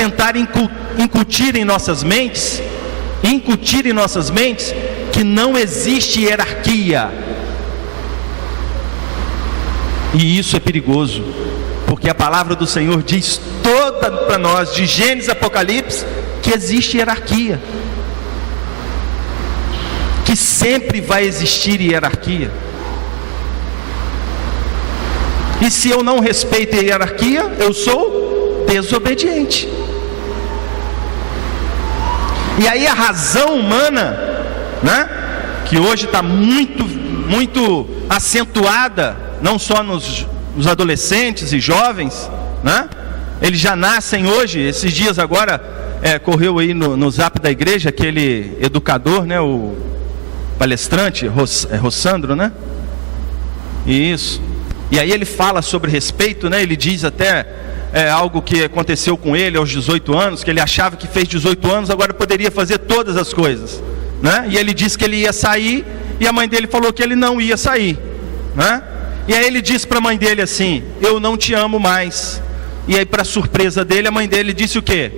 tentar incutir em nossas mentes que não existe hierarquia. E isso é perigoso, porque a palavra do Senhor diz toda para nós, de Gênesis a Apocalipse, que existe hierarquia, que sempre vai existir hierarquia. E se eu não respeito a hierarquia, eu sou desobediente. E aí a razão humana, né, que hoje está muito acentuada, não só nos adolescentes e jovens, né? Eles já nascem hoje. Esses dias agora correu aí no zap da igreja aquele educador, né, o palestrante, Rossandro, né? Isso. E aí ele fala sobre respeito, né? Ele diz até algo que aconteceu com ele aos 18 anos, que ele achava que fez 18 anos, agora poderia fazer todas as coisas, né? E ele disse que ele ia sair, e a mãe dele falou que ele não ia sair, né? E aí ele disse para a mãe dele assim: eu não te amo mais. E aí, para surpresa dele, a mãe dele disse o quê?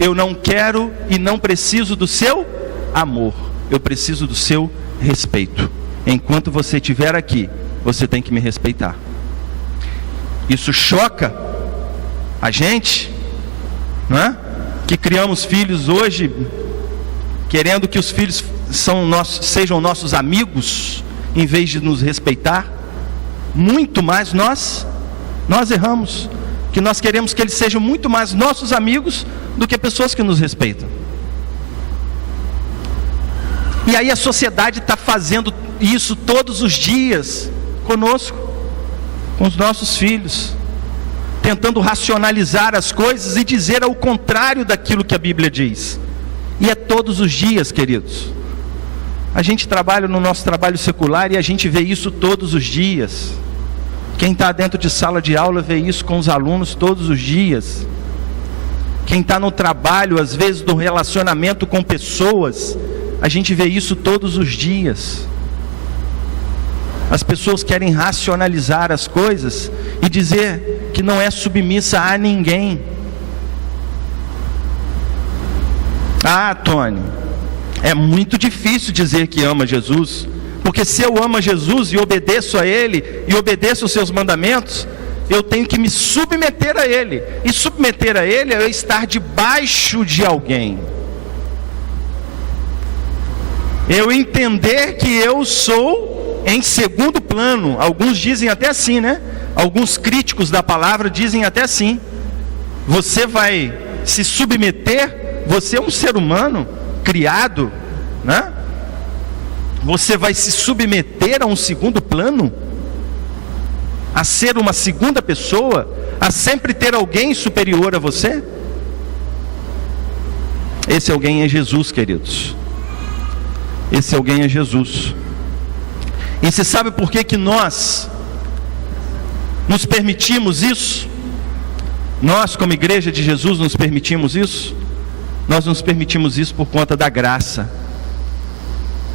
Eu não quero e não preciso do seu amor, eu preciso do seu respeito. Enquanto você estiver aqui, você tem que me respeitar. Isso choca a gente, né? Que criamos filhos hoje, querendo que os filhos sejam nossos amigos, em vez de nos respeitar. Muito mais nós erramos, que nós queremos que eles sejam muito mais nossos amigos do que pessoas que nos respeitam. E aí a sociedade está fazendo isso todos os dias conosco, com os nossos filhos, tentando racionalizar as coisas e dizer ao contrário daquilo que a Bíblia diz. E é todos os dias, queridos. A gente trabalha no nosso trabalho secular e a gente vê isso todos os dias. Quem está dentro de sala de aula vê isso com os alunos todos os dias. Quem está no trabalho, às vezes no relacionamento com pessoas, a gente vê isso todos os dias. As pessoas querem racionalizar as coisas e dizer que não é submissa a ninguém. Ah, Tony, é muito difícil dizer que ama Jesus, porque se eu amo Jesus e obedeço a Ele, e obedeço os seus mandamentos, eu tenho que me submeter a Ele, e submeter a Ele é eu estar debaixo de alguém, eu entender que eu sou em segundo plano. Alguns dizem até assim, né? Alguns críticos da palavra dizem até assim: você vai se submeter, você é um ser humano criado, né? Você vai se submeter a um segundo plano, a ser uma segunda pessoa, a sempre ter alguém superior a você? Esse alguém é Jesus, queridos. Esse alguém é Jesus. E você sabe por que nós nos permitimos isso? Nós, como igreja de Jesus, nos permitimos isso? Nós nos permitimos isso por conta da graça.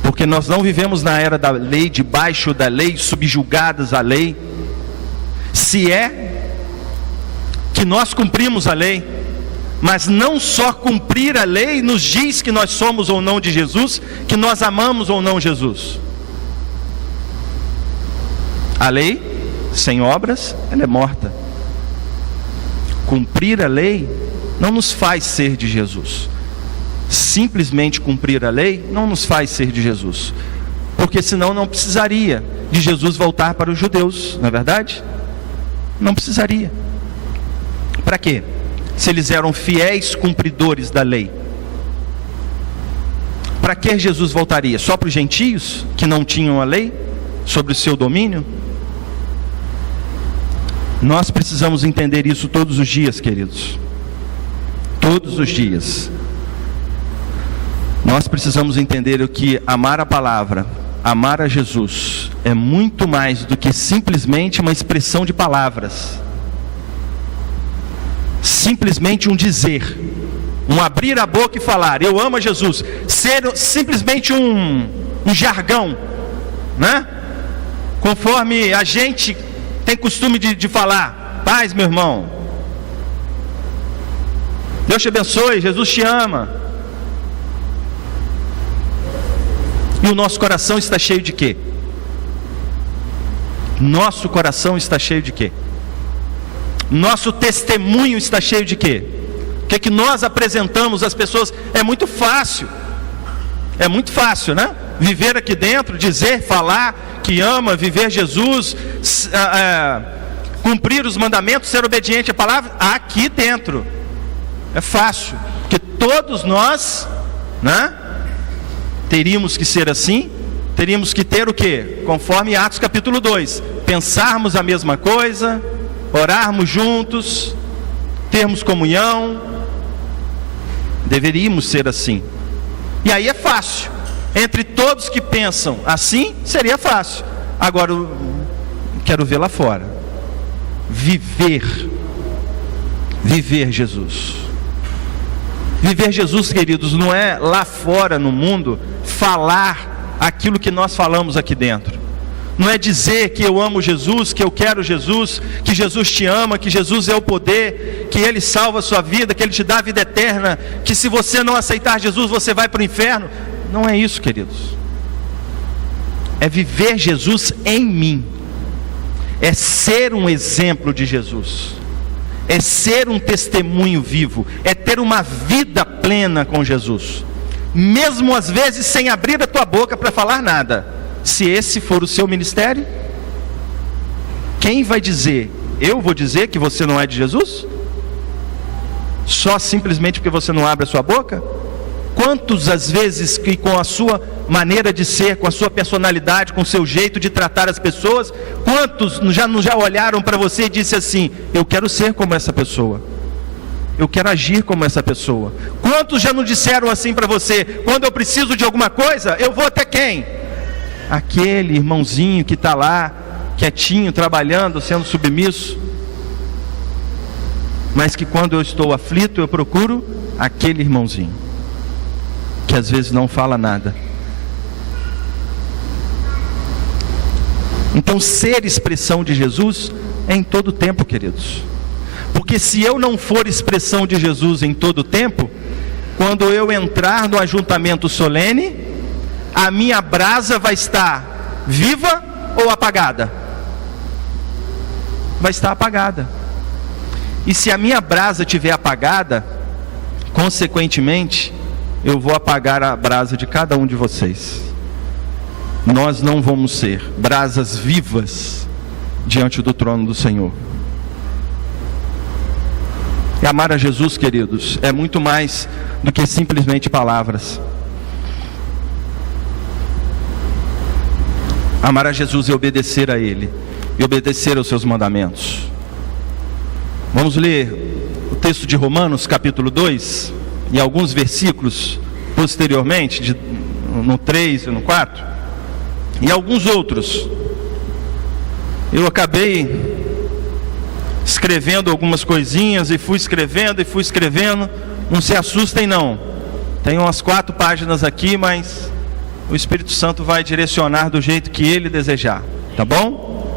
Porque nós não vivemos na era da lei, debaixo da lei, subjugadas à lei. Se é que nós cumprimos a lei, mas não só cumprir a lei nos diz que nós somos ou não de Jesus, que nós amamos ou não Jesus. A lei, sem obras, ela é morta. Cumprir a lei não nos faz ser de Jesus. Simplesmente cumprir a lei não nos faz ser de Jesus, porque senão não precisaria de Jesus voltar para os judeus, não é verdade? Não precisaria. Para quê? Se eles eram fiéis cumpridores da lei, para que Jesus voltaria? Só para os gentios que não tinham a lei sobre o seu domínio? Nós precisamos entender isso todos os dias, queridos. Todos os dias. Nós precisamos entender que amar a palavra, amar a Jesus, é muito mais do que simplesmente uma expressão de palavras. Simplesmente um dizer, um abrir a boca e falar, eu amo a Jesus. Ser simplesmente um jargão, né? Conforme a gente tem costume de falar, paz, meu irmão. Deus te abençoe, Jesus te ama. E o nosso coração está cheio de quê? Nosso coração está cheio de quê? Nosso testemunho está cheio de quê? O que é que nós apresentamos às pessoas? É muito fácil, né? Viver aqui dentro, dizer, falar que ama, viver Jesus, cumprir os mandamentos, ser obediente à palavra, aqui dentro. É fácil, porque todos nós, né? Teríamos que ser assim, teríamos que ter o quê? Conforme Atos capítulo 2, pensarmos a mesma coisa, orarmos juntos, termos comunhão, deveríamos ser assim. E aí é fácil, entre todos que pensam assim, seria fácil. Agora, eu quero ver lá fora, viver Jesus. Viver Jesus, queridos, não é lá fora no mundo falar aquilo que nós falamos aqui dentro. Não é dizer que eu amo Jesus, que eu quero Jesus, que Jesus te ama, que Jesus é o poder, que Ele salva a sua vida, que Ele te dá a vida eterna, que se você não aceitar Jesus, você vai para o inferno. Não é isso, queridos. É viver Jesus em mim. É ser um exemplo de Jesus. É ser um testemunho vivo, é ter uma vida plena com Jesus, mesmo às vezes sem abrir a tua boca para falar nada. Se esse for o seu ministério, quem vai dizer? Eu vou dizer que você não é de Jesus? Só simplesmente porque você não abre a sua boca? Quantos às vezes que com a sua maneira de ser, com a sua personalidade, com o seu jeito de tratar as pessoas, quantos já olharam para você e disse assim: eu quero ser como essa pessoa, eu quero agir como essa pessoa? Quantos já não disseram assim para você: quando eu preciso de alguma coisa, eu vou até quem? Aquele irmãozinho que está lá, quietinho, trabalhando, sendo submisso, mas que quando eu estou aflito, eu procuro aquele irmãozinho, que às vezes não fala nada. Então, ser expressão de Jesus é em todo tempo, queridos. Porque se eu não for expressão de Jesus em todo tempo, quando eu entrar no ajuntamento solene, a minha brasa vai estar viva ou apagada? Vai estar apagada. E se a minha brasa estiver apagada, consequentemente, eu vou apagar a brasa de cada um de vocês. Nós não vamos ser brasas vivas diante do trono do Senhor. E amar a Jesus, queridos, é muito mais do que simplesmente palavras. Amar a Jesus é obedecer a Ele, e obedecer aos seus mandamentos. Vamos ler o texto de Romanos capítulo 2, e alguns versículos posteriormente, no 3 e no 4, e alguns outros. Eu acabei escrevendo algumas coisinhas, e fui escrevendo, não se assustem não, tem umas 4 páginas aqui, mas o Espírito Santo vai direcionar do jeito que Ele desejar, tá bom?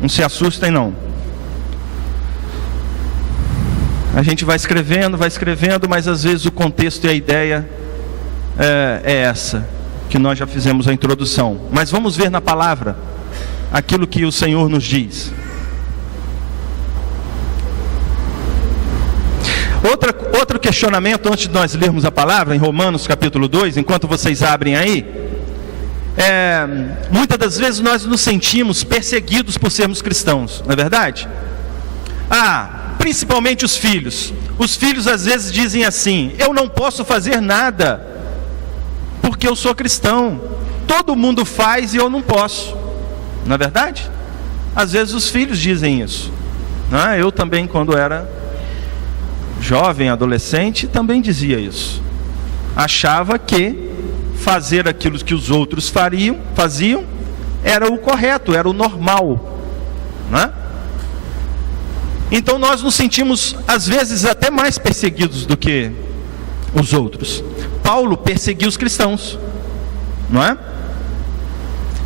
Não se assustem não. A gente vai escrevendo, mas às vezes o contexto e a ideia é essa, que nós já fizemos a introdução. Mas vamos ver na palavra aquilo que o Senhor nos diz. Outro questionamento antes de nós lermos a palavra, em Romanos capítulo 2, enquanto vocês abrem aí, muitas das vezes nós nos sentimos perseguidos por sermos cristãos, não é verdade? Principalmente os filhos. Os filhos às vezes dizem assim: eu não posso fazer nada, porque eu sou cristão. Todo mundo faz e eu não posso. Não é verdade? Às vezes os filhos dizem isso. Eu também, quando era jovem, adolescente, também dizia isso. Achava que fazer aquilo que os outros faziam era o correto, era o normal, não é? Então nós nos sentimos às vezes até mais perseguidos do que os outros. Paulo perseguiu os cristãos, não é?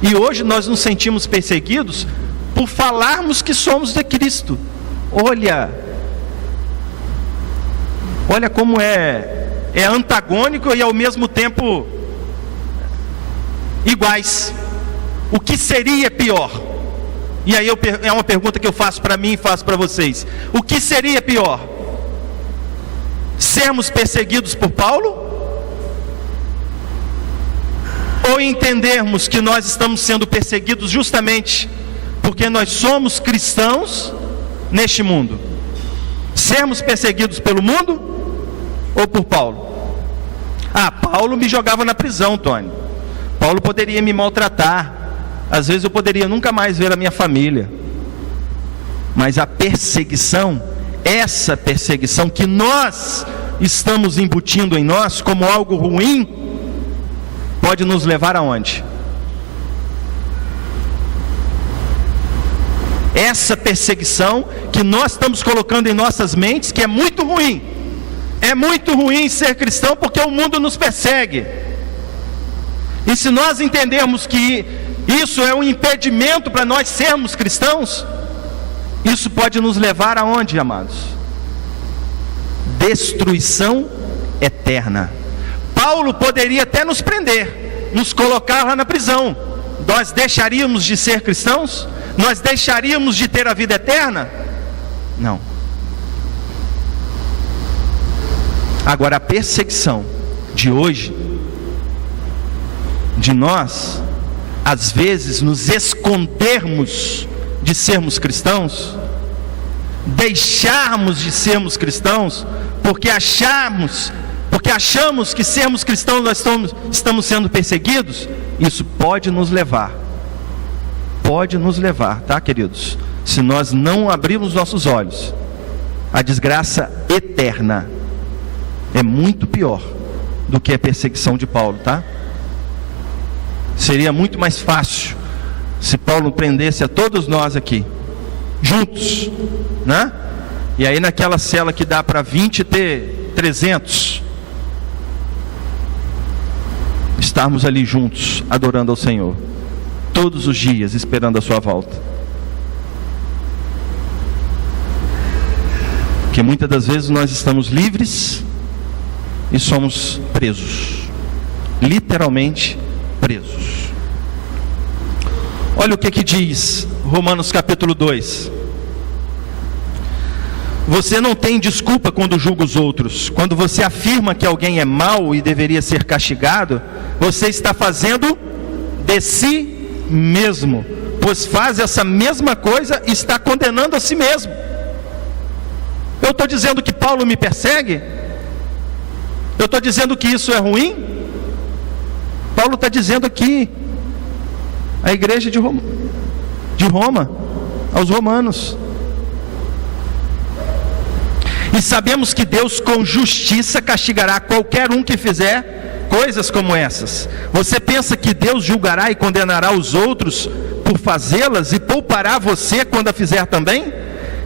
E hoje nós nos sentimos perseguidos por falarmos que somos de Cristo. Olha, Olha como é antagônico e ao mesmo tempo iguais. O que seria pior? E aí é uma pergunta que eu faço para mim e faço para vocês. O que seria pior? Sermos perseguidos por Paulo? Ou entendermos que nós estamos sendo perseguidos justamente porque nós somos cristãos neste mundo? Sermos perseguidos pelo mundo ou por Paulo? Paulo me jogava na prisão, Tony. Paulo poderia me maltratar. Às vezes eu poderia nunca mais ver a minha família. Mas a perseguição, essa perseguição que nós estamos embutindo em nós como algo ruim, pode nos levar aonde? Essa perseguição que nós estamos colocando em nossas mentes, que é muito ruim. É muito ruim ser cristão porque o mundo nos persegue. E se nós entendermos que isso é um impedimento para nós sermos cristãos, isso pode nos levar aonde, amados? Destruição eterna. Paulo poderia até nos prender, nos colocar lá na prisão. Nós deixaríamos de ser cristãos? Nós deixaríamos de ter a vida eterna? Não. Agora, a perseguição de hoje, de nós, às vezes, nos escondermos de sermos cristãos, deixarmos de sermos cristãos, porque achamos que sermos cristãos nós estamos sendo perseguidos, isso pode nos levar, tá, queridos? Se nós não abrirmos nossos olhos, a desgraça eterna é muito pior do que a perseguição de Paulo, tá? Seria muito mais fácil se Paulo prendesse a todos nós aqui, juntos, né? E aí naquela cela que dá para 20 ter 300, estarmos ali juntos, adorando ao Senhor, todos os dias, esperando a sua volta. Porque muitas das vezes nós estamos livres e somos presos, literalmente presos. Olha o que diz Romanos capítulo 2. Você não tem desculpa quando julga os outros. Quando você afirma que alguém é mau e deveria ser castigado, você está fazendo de si mesmo, pois faz essa mesma coisa e está condenando a si mesmo. Eu estou dizendo que Paulo me persegue? Eu estou dizendo que isso é ruim? Paulo está dizendo aqui, a igreja de Roma, aos romanos. E sabemos que Deus com justiça castigará qualquer um que fizer coisas como essas. Você pensa que Deus julgará e condenará os outros por fazê-las e poupará você quando a fizer também?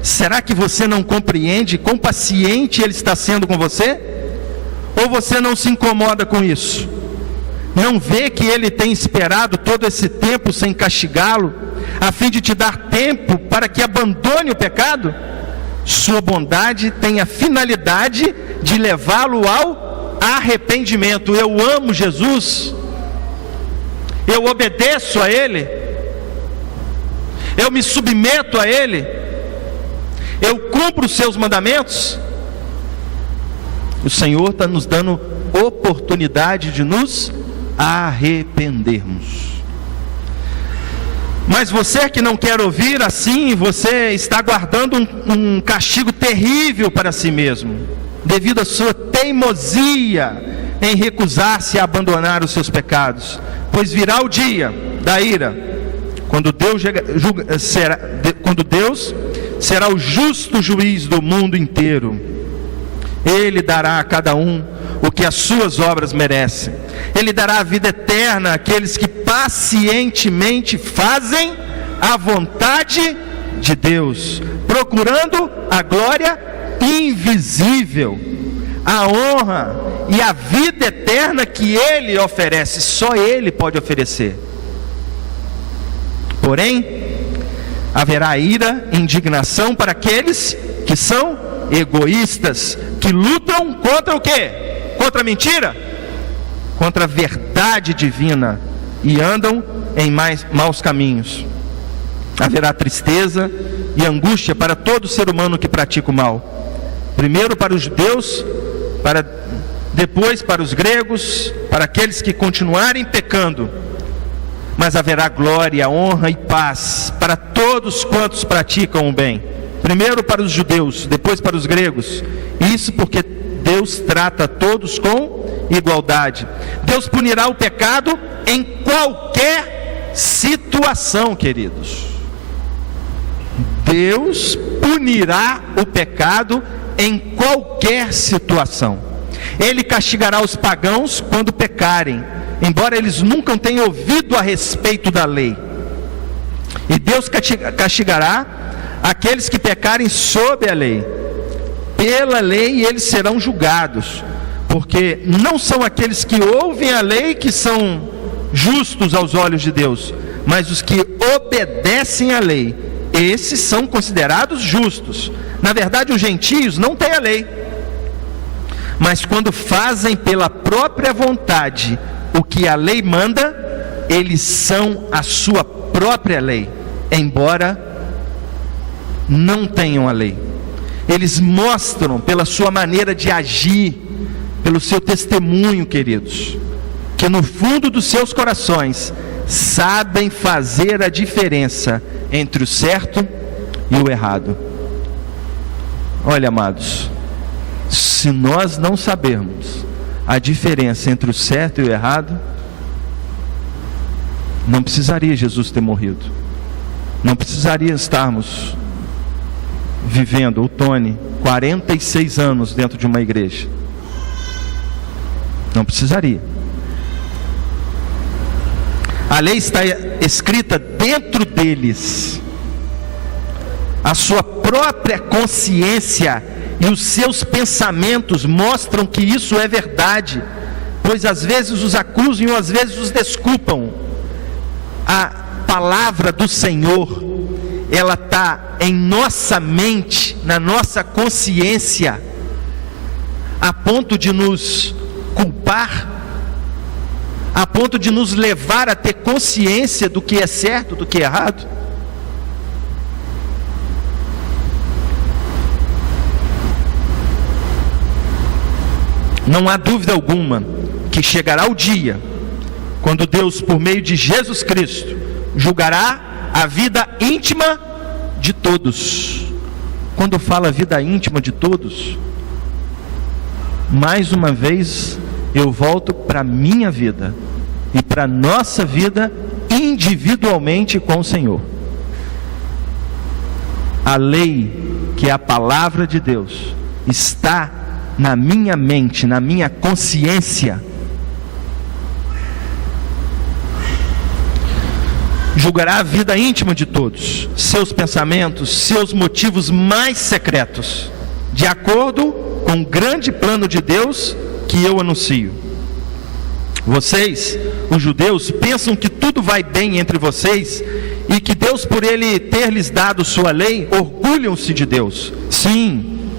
Será que você não compreende quão paciente Ele está sendo com você? Ou você não se incomoda com isso? Não vê que Ele tem esperado todo esse tempo sem castigá-lo, a fim de te dar tempo para que abandone o pecado? Sua bondade tem a finalidade de levá-lo ao arrependimento. Eu amo Jesus, eu obedeço a Ele, eu me submeto a Ele, eu cumpro os seus mandamentos. O Senhor está nos dando oportunidade de nos arrependermos. Mas você que não quer ouvir assim, você está guardando um castigo terrível para si mesmo, devido à sua teimosia em recusar-se a abandonar os seus pecados. Pois virá o dia da ira, quando Deus será o justo juiz do mundo inteiro. Ele dará a cada um o que as suas obras merecem. Ele dará a vida eterna àqueles que pacientemente fazem a vontade de Deus, procurando a glória invisível, a honra e a vida eterna que Ele oferece. Só Ele pode oferecer. Porém, haverá ira e indignação para aqueles que são egoístas, que lutam contra o quê? Contra a mentira? Contra a verdade divina, e andam em maus caminhos. Haverá tristeza e angústia para todo ser humano que pratica o mal. Primeiro para os judeus, depois para os gregos, para aqueles que continuarem pecando. Mas haverá glória, honra e paz para todos quantos praticam o bem. Primeiro para os judeus, depois para os gregos. Isso porque Deus trata todos com igualdade. Deus punirá o pecado em qualquer situação, queridos. Deus punirá o pecado em qualquer situação. Ele castigará os pagãos quando pecarem, embora eles nunca tenham ouvido a respeito da lei. E Deus castigará aqueles que pecarem sob a lei. Pela lei eles serão julgados, porque não são aqueles que ouvem a lei que são justos aos olhos de Deus, mas os que obedecem à lei, esses são considerados justos. Na verdade, os gentios não têm a lei, mas quando fazem pela própria vontade o que a lei manda, eles são a sua própria lei, embora não tenham a lei. Eles mostram pela sua maneira de agir, pelo seu testemunho, queridos, que no fundo dos seus corações sabem fazer a diferença entre o certo e o errado. Olha, amados, se nós não sabermos a diferença entre o certo e o errado, não precisaria Jesus ter morrido, não precisaria estarmos vivendo, o Tony, 46 anos dentro de uma igreja. Não precisaria. A lei está escrita dentro deles. A sua própria consciência e os seus pensamentos mostram que isso é verdade, pois às vezes os acusam e às vezes os desculpam. A palavra do Senhor, ela está em nossa mente, na nossa consciência, a ponto de nos culpar, a ponto de nos levar a ter consciência do que é certo, do que é errado. Não há dúvida alguma que chegará o dia quando Deus, por meio de Jesus Cristo, julgará a vida íntima de todos. Quando fala vida íntima de todos, mais uma vez eu volto para a minha vida e para a nossa vida individualmente com o Senhor. A lei, que é a palavra de Deus, está na minha mente, na minha consciência. Julgará a vida íntima de todos, seus pensamentos, seus motivos mais secretos, de acordo com o grande plano de Deus que eu anuncio. Vocês, os judeus, pensam que tudo vai bem entre vocês e que Deus, por Ele ter lhes dado sua lei, orgulham-se de Deus. Sim,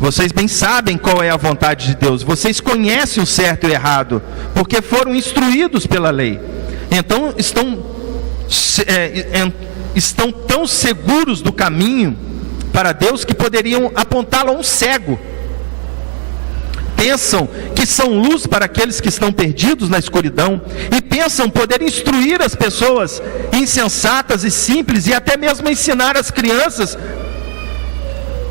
vocês bem sabem qual é a vontade de Deus. Vocês conhecem o certo e o errado, porque foram instruídos pela lei. Então estão tão seguros do caminho para Deus que poderiam apontá-lo a um cego. Pensam que são luz para aqueles que estão perdidos na escuridão, e pensam poder instruir as pessoas insensatas e simples, e até mesmo ensinar as crianças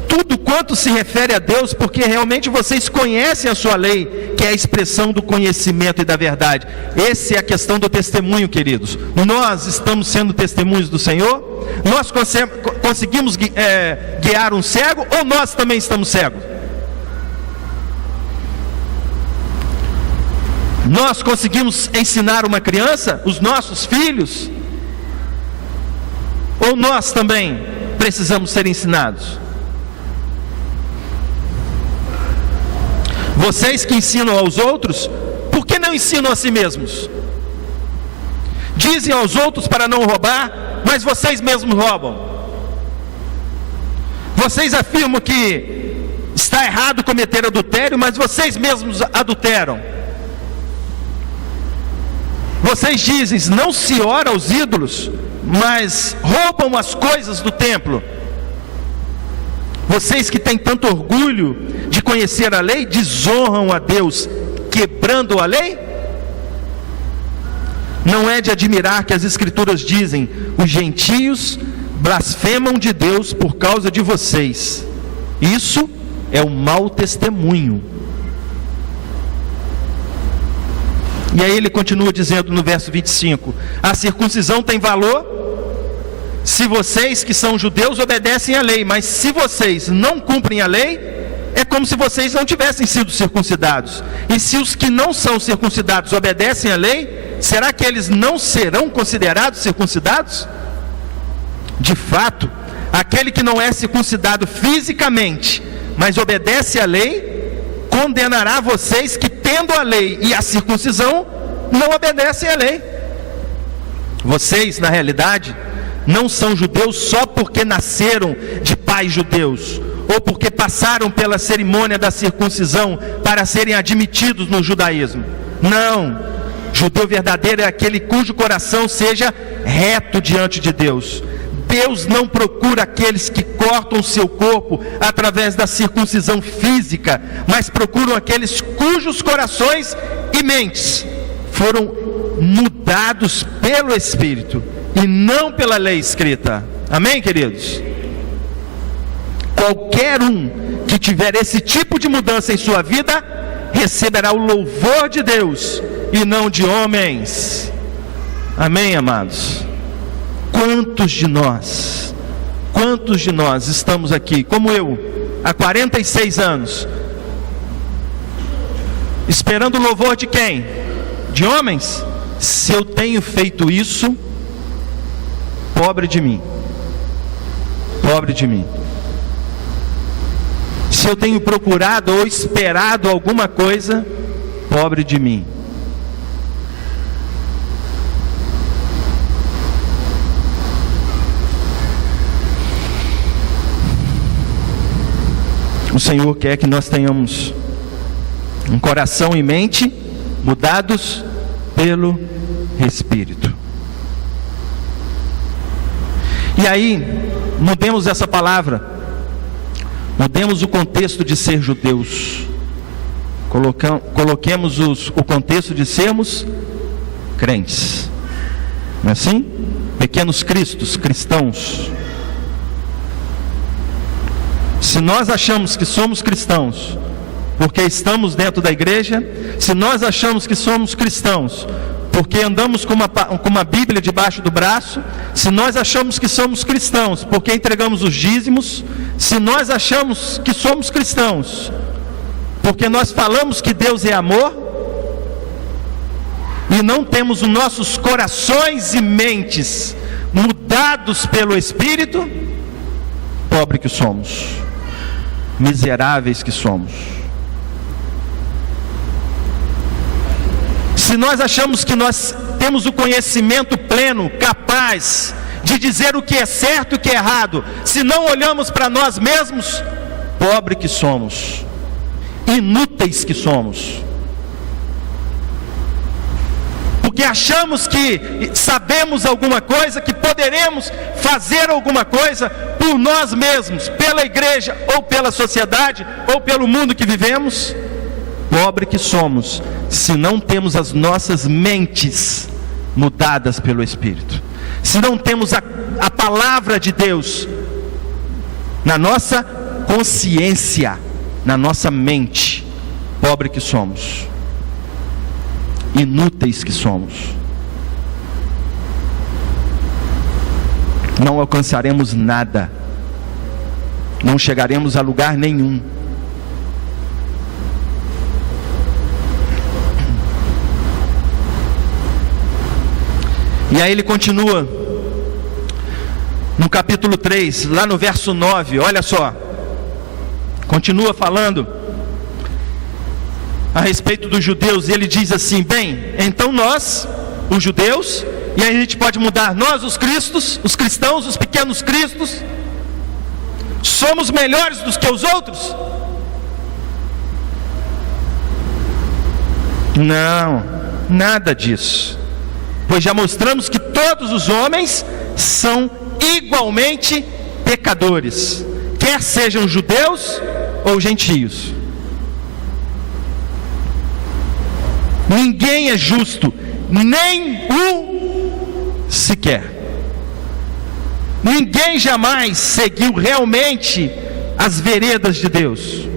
tudo quanto se refere a Deus, porque realmente vocês conhecem a sua lei, que é a expressão do conhecimento e da verdade. Essa é a questão do testemunho, queridos. Nós estamos sendo testemunhos do Senhor? Nós conseguimos guiar um cego, ou nós também estamos cegos? Nós conseguimos ensinar uma criança, os nossos filhos? Ou nós também precisamos ser ensinados? Vocês que ensinam aos outros, por que não ensinam a si mesmos? Dizem aos outros para não roubar, mas vocês mesmos roubam. Vocês afirmam que está está errado cometer adultério, mas vocês mesmos adulteram. Vocês dizem, não se ora aos ídolos, mas roubam as coisas do templo. Vocês que têm tanto orgulho de conhecer a lei, desonram a Deus, quebrando a lei? Não é de admirar que as Escrituras dizem, os gentios blasfemam de Deus por causa de vocês. Isso é um mau testemunho. E aí ele continua dizendo no verso 25: a circuncisão tem valor se vocês que são judeus obedecem à lei, mas se vocês não cumprem a lei, é como se vocês não tivessem sido circuncidados. E se os que não são circuncidados obedecem à lei, será que eles não serão considerados circuncidados? De fato, aquele que não é circuncidado fisicamente, mas obedece à lei, condenará vocês que, tendo a lei e a circuncisão, não obedecem à lei. Vocês, na realidade, não são judeus só porque nasceram de pais judeus, ou porque passaram pela cerimônia da circuncisão para serem admitidos no judaísmo. Não, judeu verdadeiro é aquele cujo coração seja reto diante de Deus. Deus não procura aqueles que cortam o seu corpo através da circuncisão física, mas procuram aqueles cujos corações e mentes foram mudados pelo Espírito e não pela lei escrita. Amém, queridos? Qualquer um que tiver esse tipo de mudança em sua vida receberá o louvor de Deus e não de homens. Amém, amados? Quantos de nós estamos aqui, como eu, há 46 anos, esperando o louvor de quem? De homens? Se eu tenho feito isso, pobre de mim. Pobre de mim. Se eu tenho procurado ou esperado alguma coisa, pobre de mim. O Senhor quer que nós tenhamos um coração e mente mudados pelo Espírito. E aí, mudemos essa palavra, mudemos o contexto de ser judeus, coloquemos o contexto de sermos crentes, não é assim? Pequenos cristos, cristãos. Se nós achamos que somos cristãos porque estamos dentro da igreja, se nós achamos que somos cristãos porque andamos com uma Bíblia debaixo do braço, se nós achamos que somos cristãos porque entregamos os dízimos, se nós achamos que somos cristãos porque nós falamos que Deus é amor e não temos os nossos corações e mentes mudados pelo Espírito, pobre que somos, miseráveis que somos. Se nós achamos que nós temos o conhecimento pleno, capaz de dizer o que é certo e o que é errado, se não olhamos para nós mesmos, pobre que somos, inúteis que somos, porque achamos que sabemos alguma coisa, que poderemos fazer alguma coisa por nós mesmos, pela igreja, ou pela sociedade, ou pelo mundo que vivemos. Pobre que somos, se não temos as nossas mentes mudadas pelo Espírito, se não temos a palavra de Deus na nossa consciência, na nossa mente. Pobre que somos, inúteis que somos, não alcançaremos nada, não chegaremos a lugar nenhum. E aí ele continua no capítulo 3, lá no verso 9, olha só, continua falando a respeito dos judeus, e ele diz assim: bem, então nós, os judeus, e aí a gente pode mudar, nós os cristãos, os pequenos cristos, somos melhores do que os outros? Não, nada disso. Pois já mostramos que todos os homens são igualmente pecadores, quer sejam judeus ou gentios. Ninguém é justo, nem um sequer. Ninguém jamais seguiu realmente as veredas de Deus,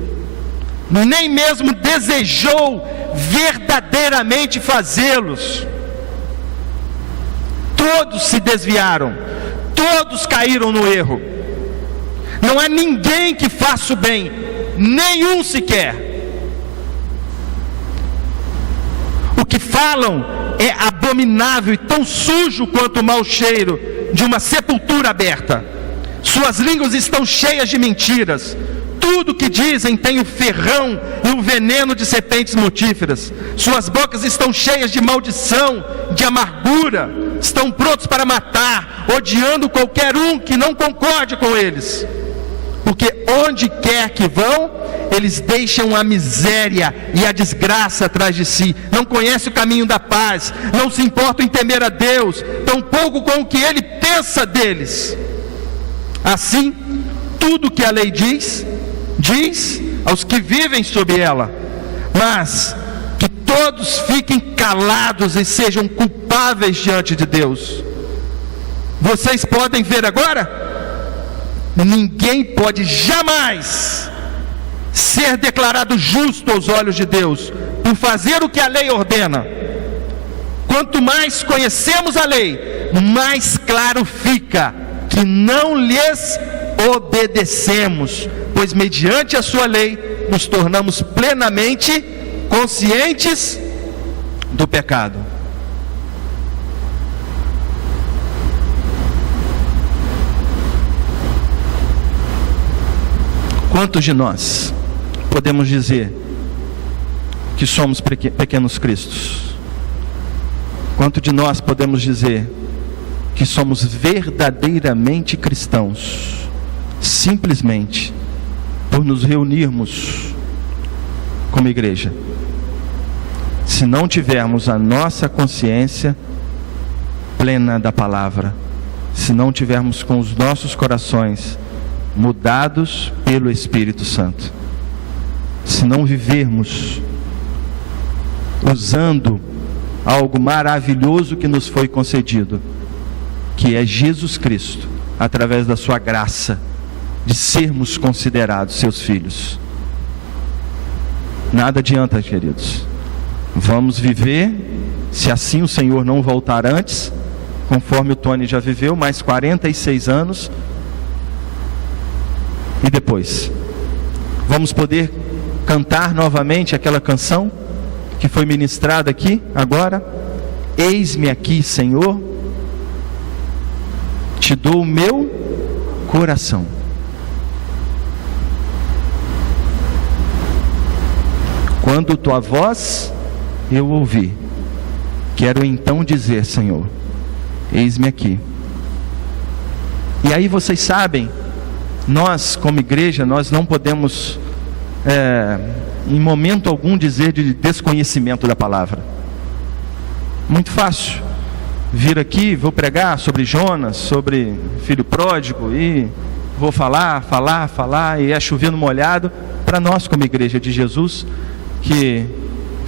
nem mesmo desejou verdadeiramente fazê-los. Todos se desviaram, todos caíram no erro. Não há ninguém que faça o bem, nenhum sequer. O que falam é abominável e tão sujo quanto o mau cheiro de uma sepultura aberta. Suas línguas estão cheias de mentiras. Tudo que dizem tem o ferrão e o veneno de serpentes mortíferas. Suas bocas estão cheias de maldição, de amargura. Estão prontos para matar, odiando qualquer um que não concorde com eles. Porque onde quer que vão, eles deixam a miséria e a desgraça atrás de si. Não conhecem o caminho da paz, não se importam em temer a Deus, tampouco com o que Ele pensa deles. Assim, tudo que a lei diz aos que vivem sob ela, mas que todos fiquem calados e sejam culpáveis diante de Deus. Vocês podem ver agora? Ninguém pode jamais ser declarado justo aos olhos de Deus por fazer o que a lei ordena. Quanto mais conhecemos a lei, mais claro fica que não lhes obedecemos, pois mediante a sua lei nos tornamos plenamente conscientes do pecado. Quantos de nós podemos dizer que somos pequenos cristos? Quantos de nós podemos dizer que somos verdadeiramente cristãos, simplesmente por nos reunirmos como igreja? Se não tivermos a nossa consciência plena da palavra, se não tivermos com os nossos corações mudados pelo Espírito Santo, se não vivermos usando algo maravilhoso que nos foi concedido, que é Jesus Cristo, através da sua graça, de sermos considerados seus filhos, nada adianta, queridos. Vamos viver, se assim o Senhor não voltar antes, conforme o Tony já viveu, mais 46 anos, e depois vamos poder cantar novamente aquela canção que foi ministrada aqui agora: eis-me aqui, Senhor, te dou o meu coração. Quando tua voz eu ouvi, quero então dizer: Senhor, eis-me aqui. E aí vocês sabem, nós como igreja, nós não podemos em momento algum dizer de desconhecimento da palavra. Muito fácil vir aqui, vou pregar sobre Jonas, sobre filho pródigo, e vou falar, e é chovendo molhado. Para nós como igreja de Jesus, que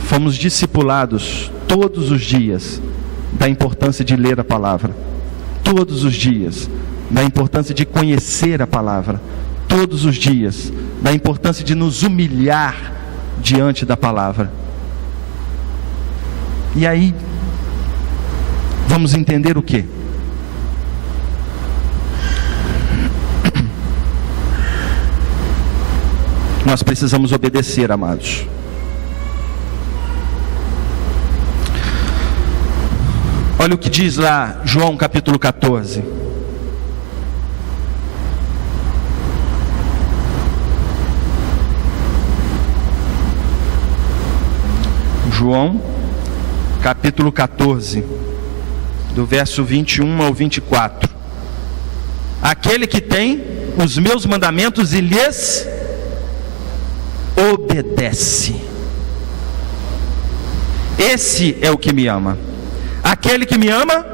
fomos discipulados todos os dias da importância de ler a palavra, todos os dias da importância de conhecer a palavra, todos os dias da importância de nos humilhar diante da palavra. E aí vamos entender o quê? Nós precisamos obedecer, amados. Olha o que diz lá João capítulo 14. João capítulo 14, do verso 21 ao 24. Aquele que tem os meus mandamentos e lhes obedece, Esse é o que me ama. Aquele que me ama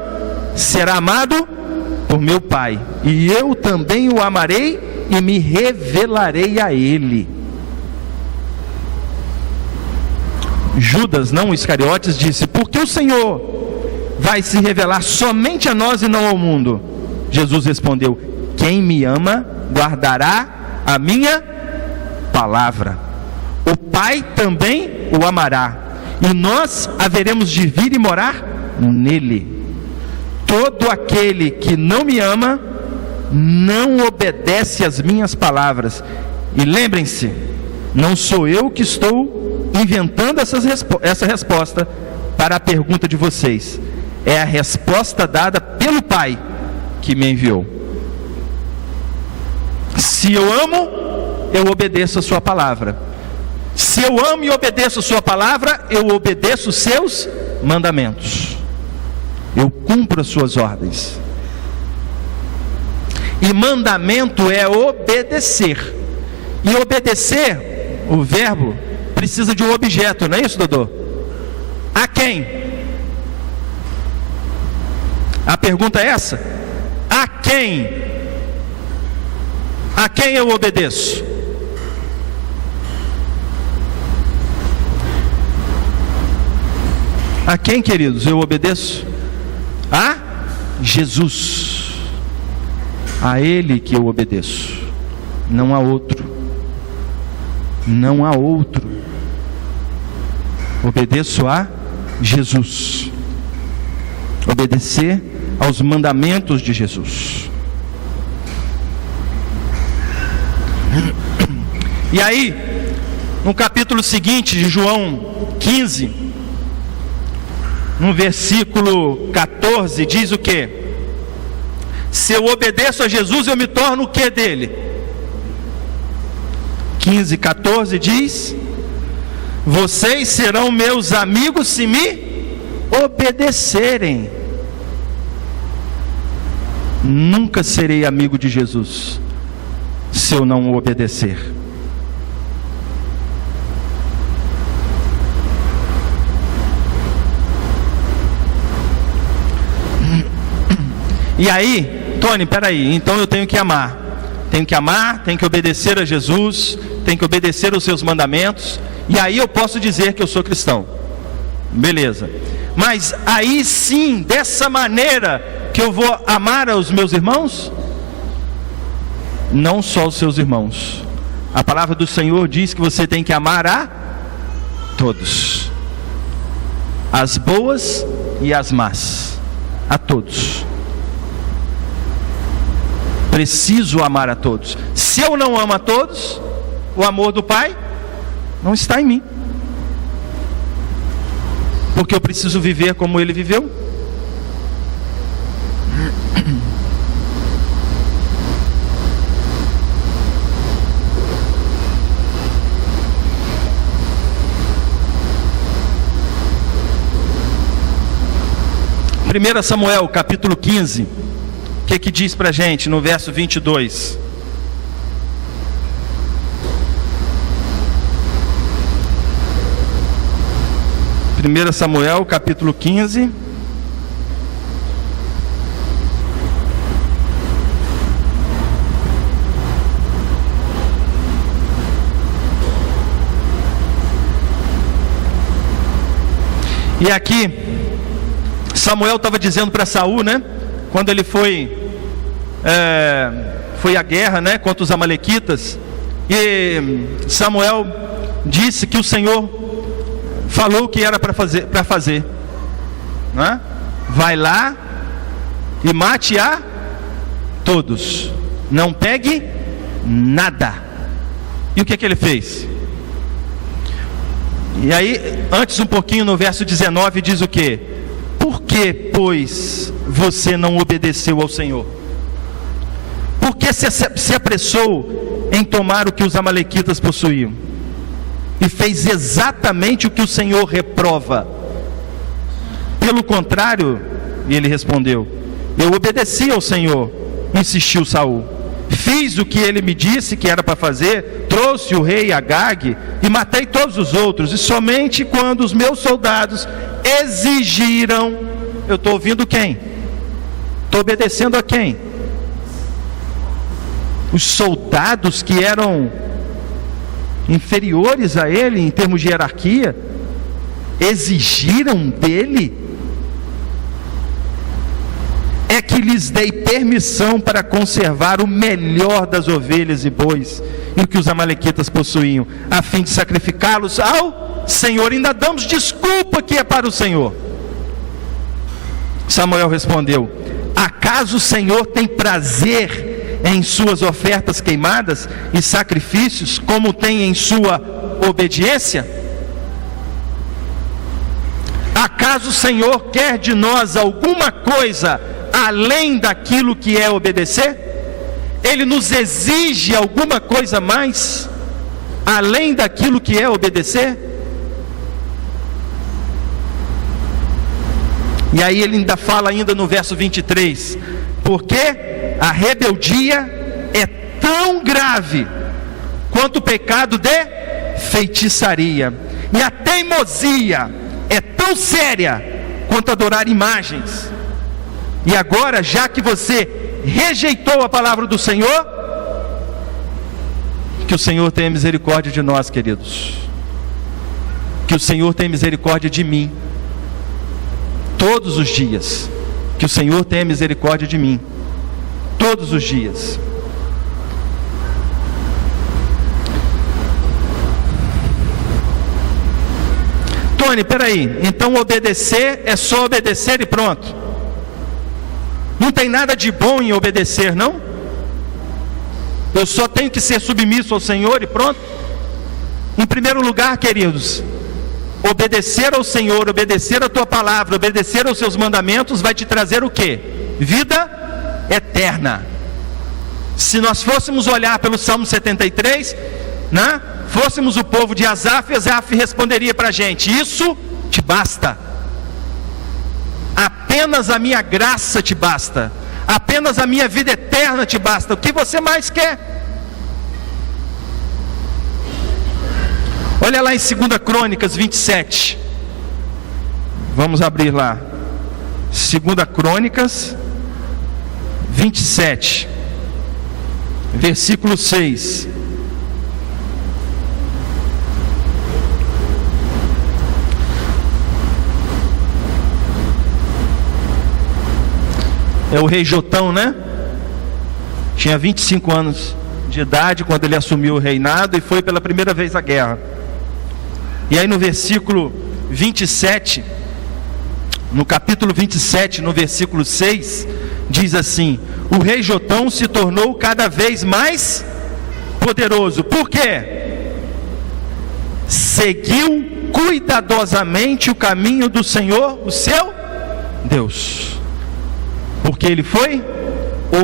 será amado por meu Pai, e eu também o amarei e me revelarei a ele. Judas, não Iscariotes, disse: por que o Senhor vai se revelar somente a nós e não ao mundo? Jesus respondeu: quem me ama guardará a minha palavra. O Pai também o amará, e nós haveremos de vir e morar nele. Todo aquele que não me ama não obedece às minhas palavras. E lembrem-se, não sou eu que estou inventando essa resposta para a pergunta de vocês. É a resposta dada pelo Pai que me enviou. Se eu amo, eu obedeço a sua palavra. Se eu amo e obedeço a sua palavra, eu obedeço os seus mandamentos. Eu cumpro as suas ordens. E mandamento é obedecer. E obedecer, o verbo, precisa de um objeto, não é isso, Dodô? A quem? A pergunta é essa: a quem? A quem eu obedeço? A quem, queridos, eu obedeço? A Jesus. A Ele que eu obedeço, não a outro. Não a outro. Obedeço a Jesus. Obedecer aos mandamentos de Jesus. E aí, no capítulo seguinte de João 15, no versículo 14, diz o quê? Se eu obedeço a Jesus, eu me torno o que dele? 15, 14 diz: vocês serão meus amigos se me obedecerem. Nunca serei amigo de Jesus se eu não o obedecer. E aí, Tony, peraí, então eu tenho que amar, tenho que obedecer a Jesus, tenho que obedecer aos seus mandamentos, e aí eu posso dizer que eu sou cristão. Beleza. Mas aí sim, dessa maneira que eu vou amar aos meus irmãos? Não só os seus irmãos. A palavra do Senhor diz que você tem que amar a todos, as boas e as más, a todos. Preciso amar a todos. Se eu não amo a todos, o amor do Pai não está em mim, porque eu preciso viver como Ele viveu. Primeira Samuel, capítulo 15, o que diz pra gente no verso 22? Primeira Samuel, capítulo 15. E aqui Samuel estava dizendo para Saul, né? Quando ele foi à guerra, né? Contra os amalequitas. E Samuel disse que o Senhor falou o que era para fazer, né? Vai lá e mate a todos. Não pegue nada. E o que ele fez? E aí, antes um pouquinho, no verso 19, diz o quê? Por que, pois, você não obedeceu ao Senhor? Por que se apressou em tomar o que os amalequitas possuíam? E fez exatamente o que o Senhor reprova. Pelo contrário, e ele respondeu: eu obedeci ao Senhor, insistiu Saul. Fiz o que ele me disse que era para fazer, trouxe o rei Agag e matei todos os outros, e somente quando os meus soldados exigiram, eu estou ouvindo quem? Estou obedecendo a quem? Os soldados que eram inferiores a ele em termos de hierarquia, exigiram dele, é que lhes dei permissão para conservar o melhor das ovelhas e bois e o que os amalequitas possuíam, a fim de sacrificá-los ao Senhor. Ainda damos desculpa que é para o Senhor. Samuel respondeu: acaso o Senhor tem prazer em suas ofertas queimadas e sacrifícios, como tem em sua obediência? Acaso o Senhor quer de nós alguma coisa além daquilo que é obedecer? Ele nos exige alguma coisa mais além daquilo que é obedecer? E aí ele ainda fala ainda no verso 23, porque a rebeldia é tão grave quanto o pecado de feitiçaria, e a teimosia é tão séria quanto adorar imagens. E agora, já que você rejeitou a palavra do Senhor, que o Senhor tenha misericórdia de nós, queridos, que o Senhor tenha misericórdia de mim, todos os dias, que o Senhor tenha misericórdia de mim, todos os dias. Tony, peraí, então obedecer é só obedecer e pronto? Não tem nada de bom em obedecer, não? Eu só tenho que ser submisso ao Senhor e pronto? Em primeiro lugar, queridos, obedecer ao Senhor, obedecer a tua palavra, obedecer aos seus mandamentos vai te trazer o quê? Vida eterna. Se nós fôssemos olhar pelo Salmo 73, né? Fôssemos o povo de Asaf, Asaf responderia para a gente: isso te basta. Apenas a minha graça te basta, apenas a minha vida eterna te basta. O que você mais quer? Olha lá em 2 Crônicas 27. Vamos abrir lá. 2 Crônicas 27, versículo 6. É o rei Jotão, né? Tinha 25 anos de idade quando ele assumiu o reinado e foi pela primeira vez à guerra. E aí no versículo 27, no capítulo 27, no versículo 6, diz assim: o rei Jotão se tornou cada vez mais poderoso. Por quê? Seguiu cuidadosamente o caminho do Senhor, o seu Deus. Porque ele foi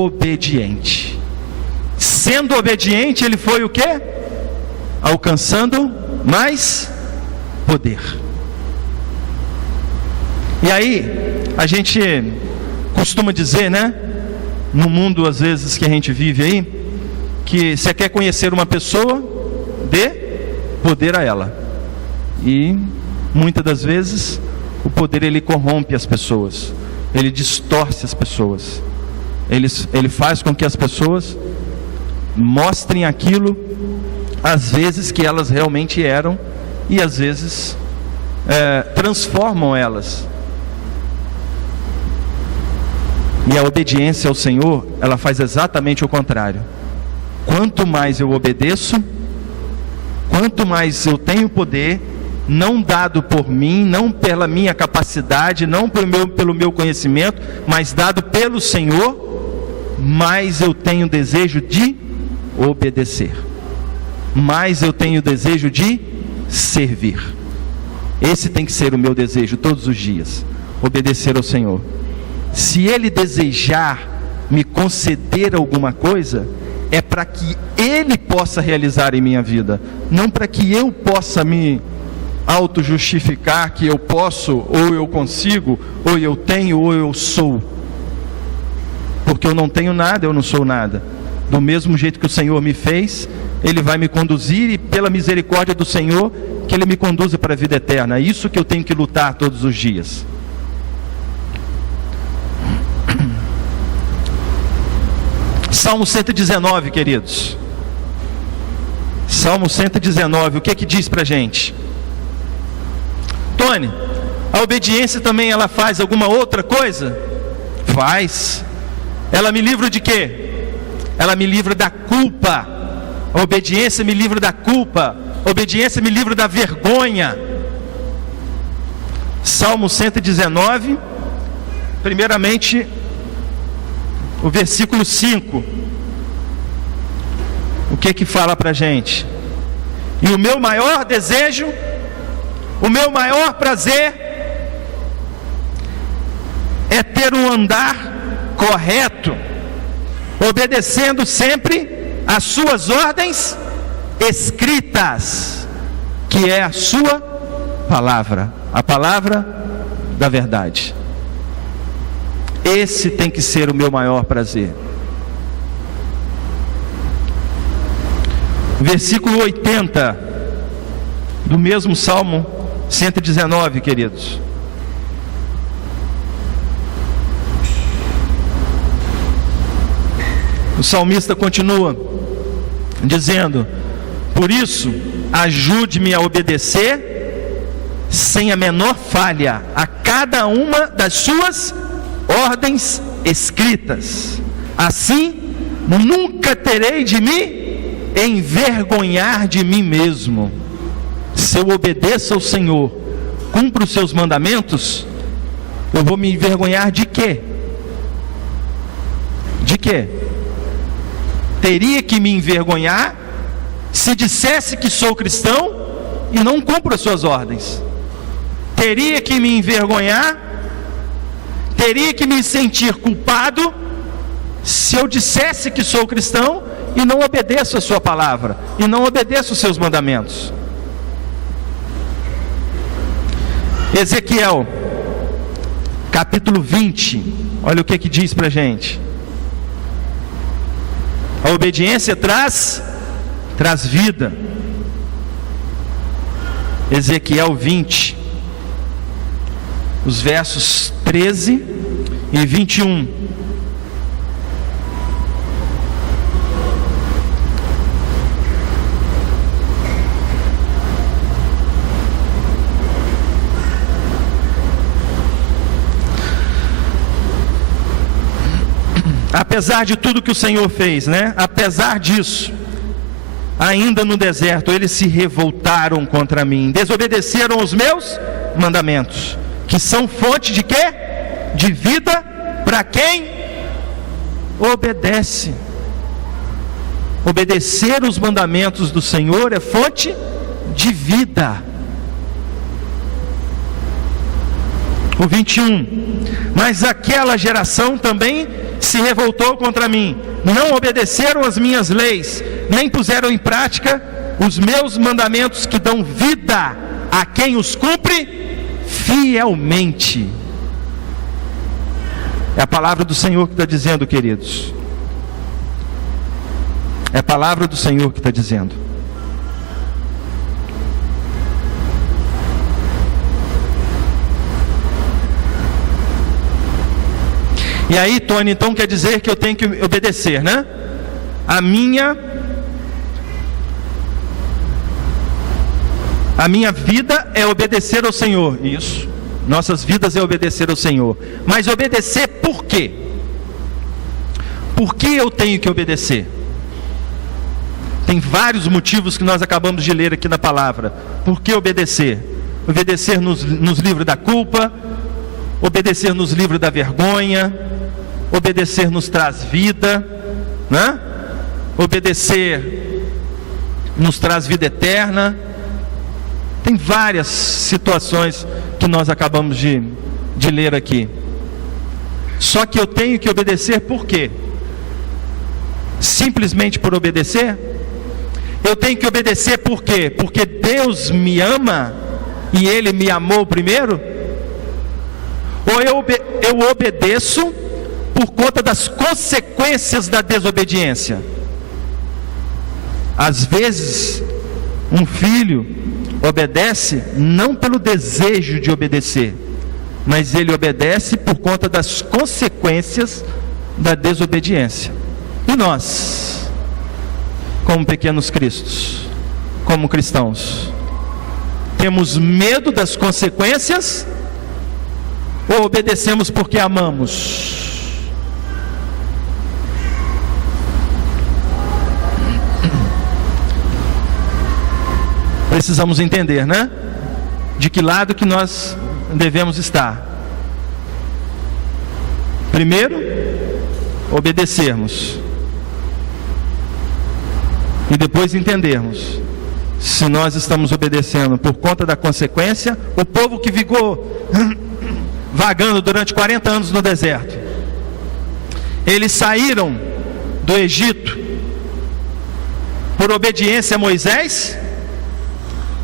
obediente. Sendo obediente, ele foi o quê? Alcançando mais poder. E aí, a gente costuma dizer, né? No mundo, às vezes, que a gente vive aí, que você quer conhecer uma pessoa, dê poder a ela. E, muitas das vezes, o poder, ele corrompe as pessoas. Ele distorce as pessoas. Ele faz com que as pessoas mostrem aquilo, às vezes, que elas realmente eram, e às vezes transformam elas. E a obediência ao Senhor, ela faz exatamente o contrário. Quanto mais eu obedeço, quanto mais eu tenho poder, não dado por mim, não pela minha capacidade, não pelo meu conhecimento, mas dado pelo Senhor, mais eu tenho desejo de obedecer, mais eu tenho desejo de servir. Esse tem que ser o meu desejo todos os dias, obedecer ao Senhor. Se Ele desejar me conceder alguma coisa, é para que Ele possa realizar em minha vida, não para que eu possa me auto-justificar que eu posso, ou eu consigo, ou eu tenho, ou eu sou. Porque eu não tenho nada, eu não sou nada. Do mesmo jeito que o Senhor me fez, Ele vai me conduzir, e pela misericórdia do Senhor, que Ele me conduza para a vida eterna. É isso que eu tenho que lutar todos os dias. Salmo 119, queridos. Salmo 119, o que que diz para a gente? Tony, a obediência também ela faz alguma outra coisa? Faz. Ela me livra de quê? Ela me livra da culpa. A obediência me livra da culpa. A obediência me livra da vergonha. Salmo 119, primeiramente, o versículo 5. O que que fala para a gente? E o meu maior desejo, o meu maior prazer é ter um andar correto, obedecendo sempre as suas ordens escritas, que é a sua palavra, a palavra da verdade. Esse tem que ser o meu maior prazer. Versículo 80 do mesmo Salmo 119, queridos. O salmista continua dizendo: por isso, ajude-me a obedecer sem a menor falha a cada uma das suas ordens escritas. Assim, nunca terei de me envergonhar de mim mesmo. Se eu obedeço ao Senhor, cumpro os seus mandamentos, eu vou me envergonhar de quê? De quê? Teria que me envergonhar se dissesse que sou cristão e não cumpro as suas ordens. Teria que me envergonhar, teria que me sentir culpado se eu dissesse que sou cristão e não obedeço a sua palavra, e não obedeço os seus mandamentos. Ezequiel, capítulo 20, olha o que diz para a gente. A obediência traz vida. Ezequiel 20, os versos 13 e 21. Apesar de tudo que o Senhor fez, né? Apesar disso, ainda no deserto, eles se revoltaram contra mim, desobedeceram os meus mandamentos, que são fonte de quê? De vida para quem obedece. Obedecer os mandamentos do Senhor é fonte de vida. O 21. Mas aquela geração também se revoltou contra mim, não obedeceram as minhas leis, nem puseram em prática os meus mandamentos que dão vida a quem os cumpre fielmente. É a palavra do Senhor que está dizendo, queridos. É a palavra do Senhor que está dizendo. E aí, Tony, então quer dizer que eu tenho que obedecer, né? A minha vida é obedecer ao Senhor. Isso. Nossas vidas é obedecer ao Senhor. Mas obedecer por quê? Por que eu tenho que obedecer? Tem vários motivos que nós acabamos de ler aqui na palavra. Por que obedecer? Obedecer nos livra da culpa, obedecer nos livra da vergonha, obedecer nos traz vida, né? Obedecer nos traz vida eterna. Tem várias situações que nós acabamos de ler aqui. Só que eu tenho que obedecer por quê? Simplesmente por obedecer? Eu tenho que obedecer por quê? Porque Deus me ama e Ele me amou primeiro? Ou eu obedeço por conta das consequências da desobediência? Às vezes, um filho obedece não pelo desejo de obedecer, mas ele obedece por conta das consequências da desobediência. E nós, como pequenos cristos, como cristãos, temos medo das consequências ou obedecemos porque amamos? Precisamos entender, né? De que lado que nós devemos estar. Primeiro, obedecermos. E depois entendermos se nós estamos obedecendo por conta da consequência. O povo que ficou vagando durante 40 anos no deserto, eles saíram do Egito por obediência a Moisés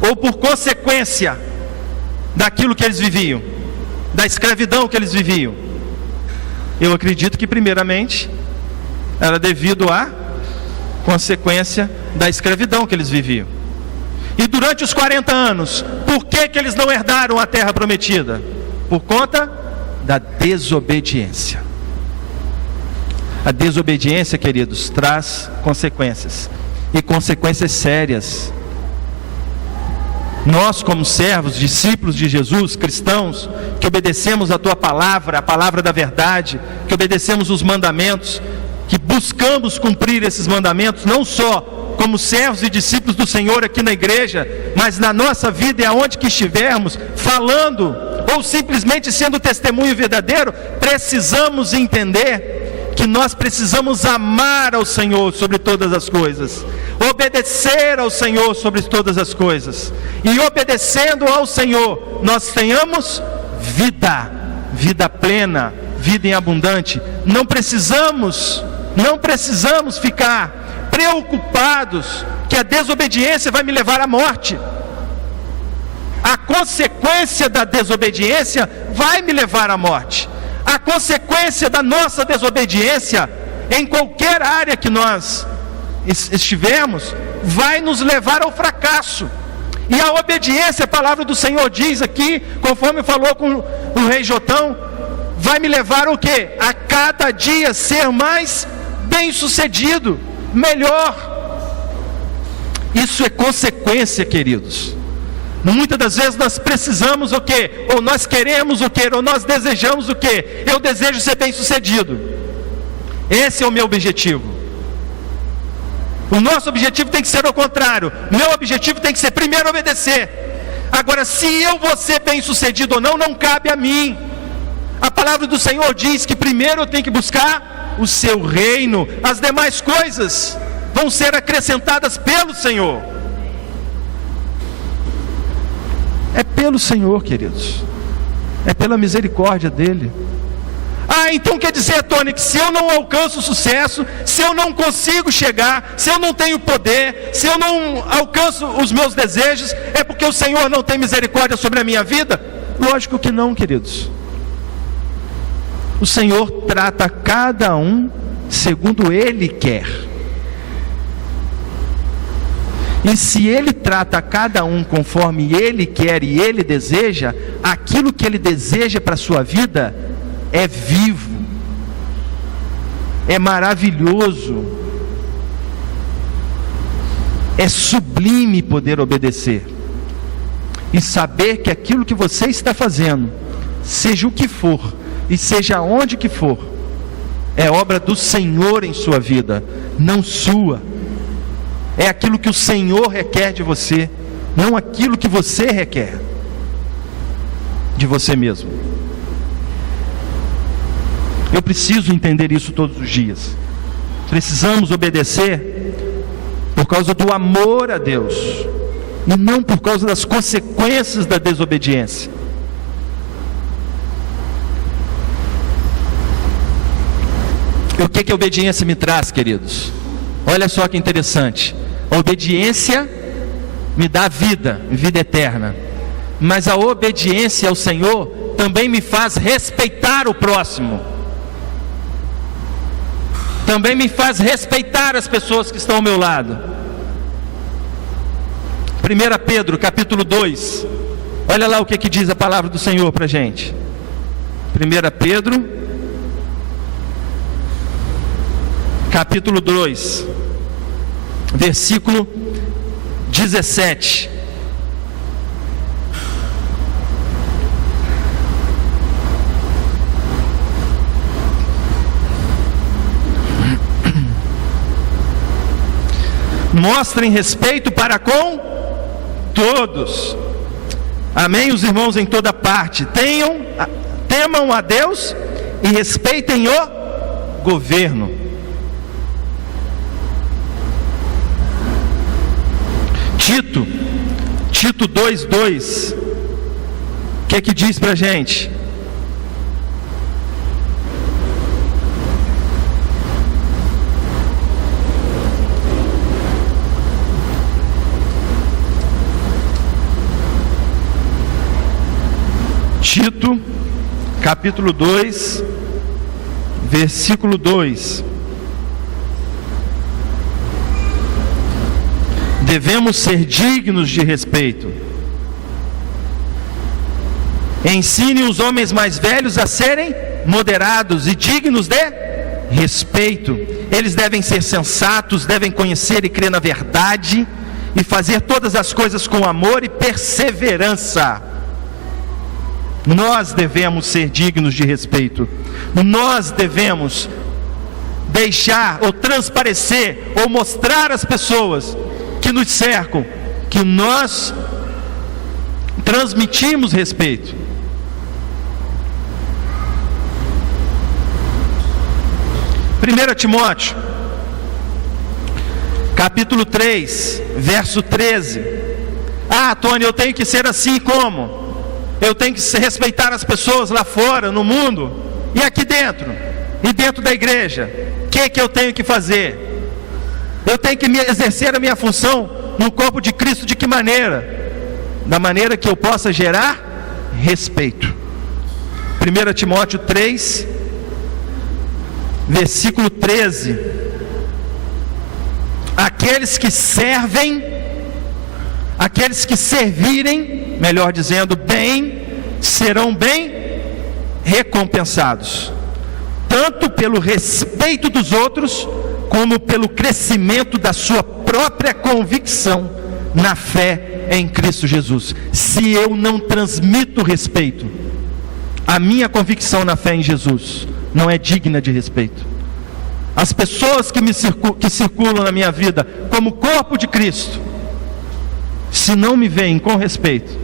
ou por consequência daquilo que eles viviam, da escravidão que eles viviam? Eu acredito que primeiramente era devido à consequência da escravidão que eles viviam. E durante os 40 anos, por que eles não herdaram a terra prometida? Por conta da desobediência. A desobediência, queridos, traz consequências, e consequências sérias. Nós, como servos, discípulos de Jesus, cristãos, que obedecemos a tua palavra, a palavra da verdade, que obedecemos os mandamentos, que buscamos cumprir esses mandamentos, não só como servos e discípulos do Senhor aqui na igreja, mas na nossa vida e aonde que estivermos, falando ou simplesmente sendo testemunho verdadeiro, precisamos entender que nós precisamos amar ao Senhor sobre todas as coisas, obedecer ao Senhor sobre todas as coisas, e obedecendo ao Senhor, nós tenhamos vida plena, vida em abundante. Não precisamos ficar preocupados que a desobediência vai me levar à morte. A consequência da desobediência vai me levar à morte. A consequência da nossa desobediência, em qualquer área que nós estivermos, vai nos levar ao fracasso. E a obediência, a palavra do Senhor diz aqui, conforme falou com o rei Jotão, vai me levar o quê? A cada dia ser mais bem sucedido, melhor. Isso é consequência, queridos. Muitas das vezes nós precisamos o quê? Ou nós queremos o quê? Ou nós desejamos o quê? Eu desejo ser bem sucedido. Esse é o meu objetivo. O nosso objetivo tem que ser o contrário. Meu objetivo tem que ser primeiro obedecer. Agora, se eu vou ser bem sucedido ou não, não cabe a mim. A palavra do Senhor diz que primeiro eu tenho que buscar o seu reino. As demais coisas vão ser acrescentadas pelo Senhor. É pelo Senhor, queridos. É pela misericórdia dEle. Então quer dizer, Tony, que se eu não alcanço o sucesso, se eu não consigo chegar, se eu não tenho poder, se eu não alcanço os meus desejos, é porque o Senhor não tem misericórdia sobre a minha vida? Lógico que não, queridos. O Senhor trata cada um segundo Ele quer. E se Ele trata cada um conforme Ele quer e Ele deseja, aquilo que Ele deseja para a sua vida é vivo, é maravilhoso, é sublime poder obedecer e saber que aquilo que você está fazendo, seja o que for e seja onde que for, é obra do Senhor em sua vida, não sua. É aquilo que o Senhor requer de você, não aquilo que você requer de você mesmo. Eu preciso entender isso todos os dias. Precisamos obedecer por causa do amor a Deus e não por causa das consequências da desobediência. E o que a obediência me traz, queridos? Olha só que interessante. A obediência me dá vida eterna, mas a obediência ao Senhor também me faz respeitar o próximo, também me faz respeitar as pessoas que estão ao meu lado. 1 Pedro, capítulo 2. Olha lá o que diz a palavra do Senhor para a gente. 1 Pedro, capítulo 2, versículo 17. Mostrem respeito para com todos. Amém, os irmãos em toda parte. Temam a Deus e respeitem o governo. Tito 2:2. O que diz para a gente? Tito, capítulo 2, versículo 2. Devemos ser dignos de respeito. Ensine os homens mais velhos a serem moderados e dignos de respeito. Eles devem ser sensatos, devem conhecer e crer na verdade e fazer todas as coisas com amor e perseverança. Nós devemos ser dignos de respeito. Nós devemos deixar ou transparecer ou mostrar às pessoas que nos cercam que nós transmitimos respeito. Primeira Timóteo, capítulo 3, verso 13. Tony, eu tenho que ser assim como? Eu tenho que respeitar as pessoas lá fora, no mundo, e aqui dentro, e dentro da igreja. O que eu tenho que fazer? Eu tenho que exercer a minha função no corpo de Cristo de que maneira? Da maneira que eu possa gerar respeito. 1 Timóteo 3, versículo 13. Aqueles que servirem, melhor dizendo, bem, serão bem recompensados, tanto pelo respeito dos outros, como pelo crescimento da sua própria convicção na fé em Cristo Jesus. Se eu não transmito respeito, a minha convicção na fé em Jesus não é digna de respeito. As pessoas que circulam na minha vida como corpo de Cristo, se não me veem com respeito,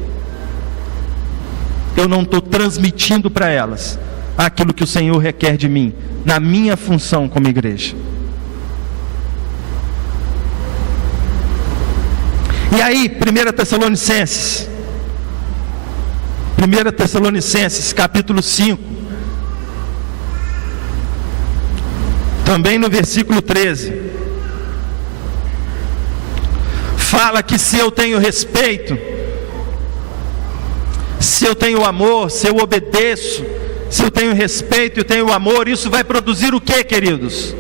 eu não estou transmitindo para elas aquilo que o Senhor requer de mim, na minha função como igreja. E aí, 1 Tessalonicenses, capítulo 5, também no versículo 13, fala que se eu tenho respeito, se eu tenho amor, se eu obedeço, se eu tenho respeito e tenho amor, isso vai produzir o que, queridos?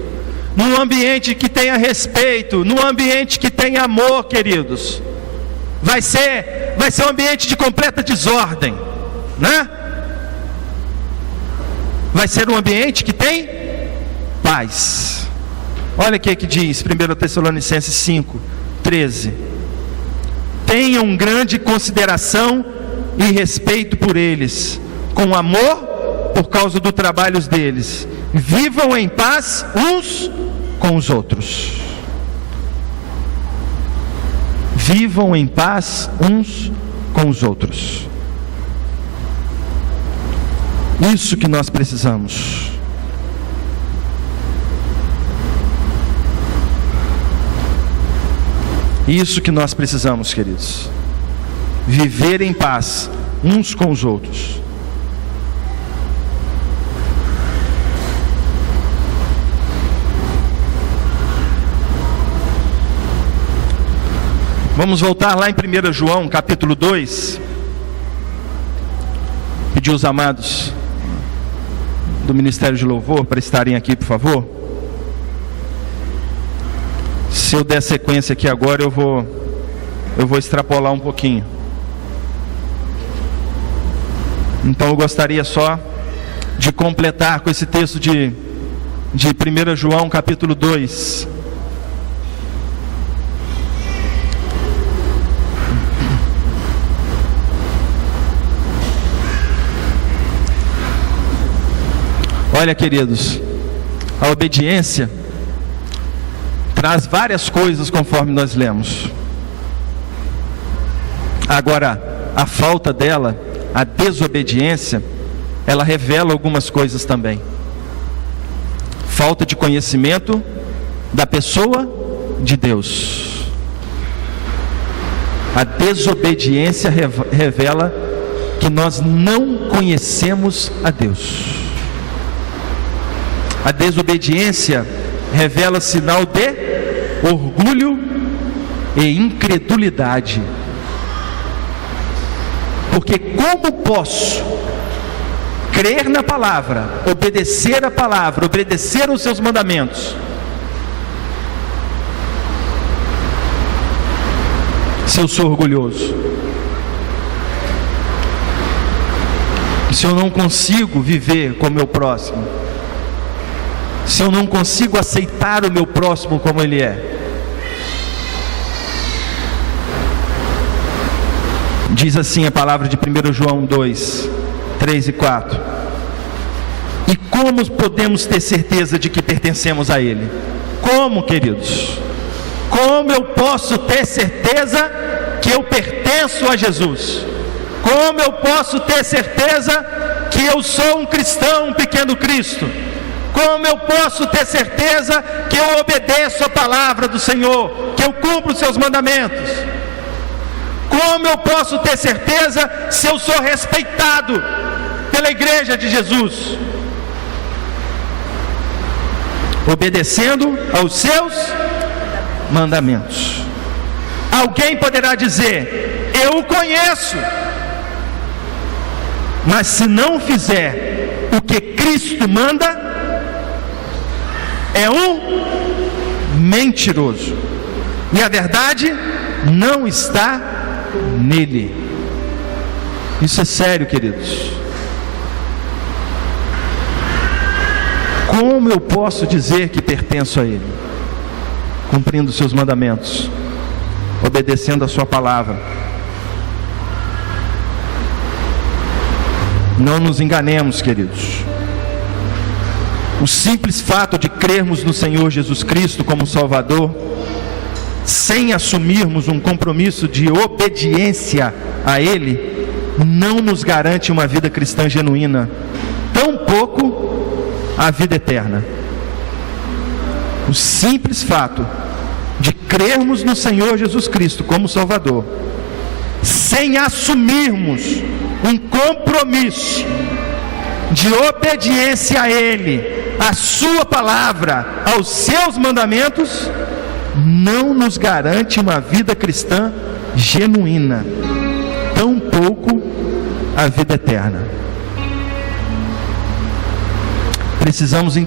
Num ambiente que tenha respeito, num ambiente que tenha amor, queridos, vai ser um ambiente de completa desordem, né? Vai ser um ambiente que tem paz. Olha o que diz 1 Tessalonicenses 5, 13. Tenham grande consideração e respeito por eles, com amor por causa do trabalho deles. Vivam em paz uns com os outros. Vivam em paz uns com os outros. Isso que nós precisamos. Isso que nós precisamos, queridos. Viver em paz uns com os outros. Vamos voltar lá em 1 João, capítulo 2. Pedir os amados do Ministério de Louvor para estarem aqui, por favor. Se eu der sequência aqui agora, eu vou eu vou extrapolar um pouquinho. Então eu gostaria só de completar com esse texto de 1 João capítulo 2. Olha, queridos, a obediência traz várias coisas conforme nós lemos. Agora, a falta dela, a desobediência, ela revela algumas coisas também. Falta de conhecimento da pessoa de Deus. A desobediência revela que nós não conhecemos a Deus. A desobediência revela sinal de orgulho e incredulidade. Porque como posso crer na palavra, obedecer a palavra, obedecer aos seus mandamentos, se eu sou orgulhoso? Se eu não consigo viver com o meu próximo? Se eu não consigo aceitar o meu próximo como ele é? Diz assim a palavra de 1 João 2, 3 e 4. E como podemos ter certeza de que pertencemos a Ele? Como, queridos? Como eu posso ter certeza que eu pertenço a Jesus? Como eu posso ter certeza que eu sou um cristão, um pequeno Cristo? Como eu posso ter certeza que eu obedeço a palavra do Senhor, que eu cumpro os seus mandamentos? Como eu posso ter certeza se eu sou respeitado pela igreja de Jesus? Obedecendo aos seus mandamentos. Alguém poderá dizer: eu o conheço, mas se não fizer o que Cristo manda, é um mentiroso, e a verdade não está nele. Isso é sério, queridos. Como eu posso dizer que pertenço a Ele? Cumprindo os seus mandamentos, obedecendo a sua palavra. Não nos enganemos, queridos. O simples fato de crermos no Senhor Jesus Cristo como Salvador, sem assumirmos um compromisso de obediência a Ele, não nos garante uma vida cristã genuína, tampouco a vida eterna. O simples fato de crermos no Senhor Jesus Cristo como Salvador, sem assumirmos um compromisso de obediência a Ele, a sua palavra, aos seus mandamentos, não nos garante uma vida cristã genuína, tampouco a vida eterna. Precisamos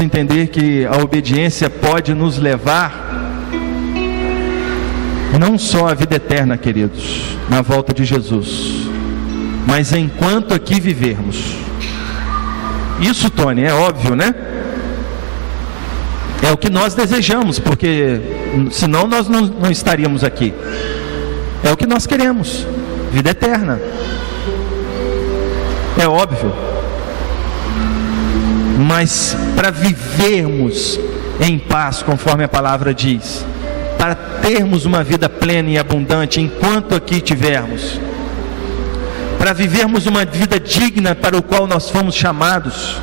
entender que a obediência pode nos levar não só à vida eterna, queridos, na volta de Jesus, mas enquanto aqui vivermos. Isso, Tony, é óbvio, né? É o que nós desejamos, porque senão nós não estaríamos aqui. É o que nós queremos, vida eterna. É óbvio. Mas para vivermos em paz, conforme a palavra diz, para termos uma vida plena e abundante enquanto aqui tivermos, para vivermos uma vida digna para o qual nós fomos chamados,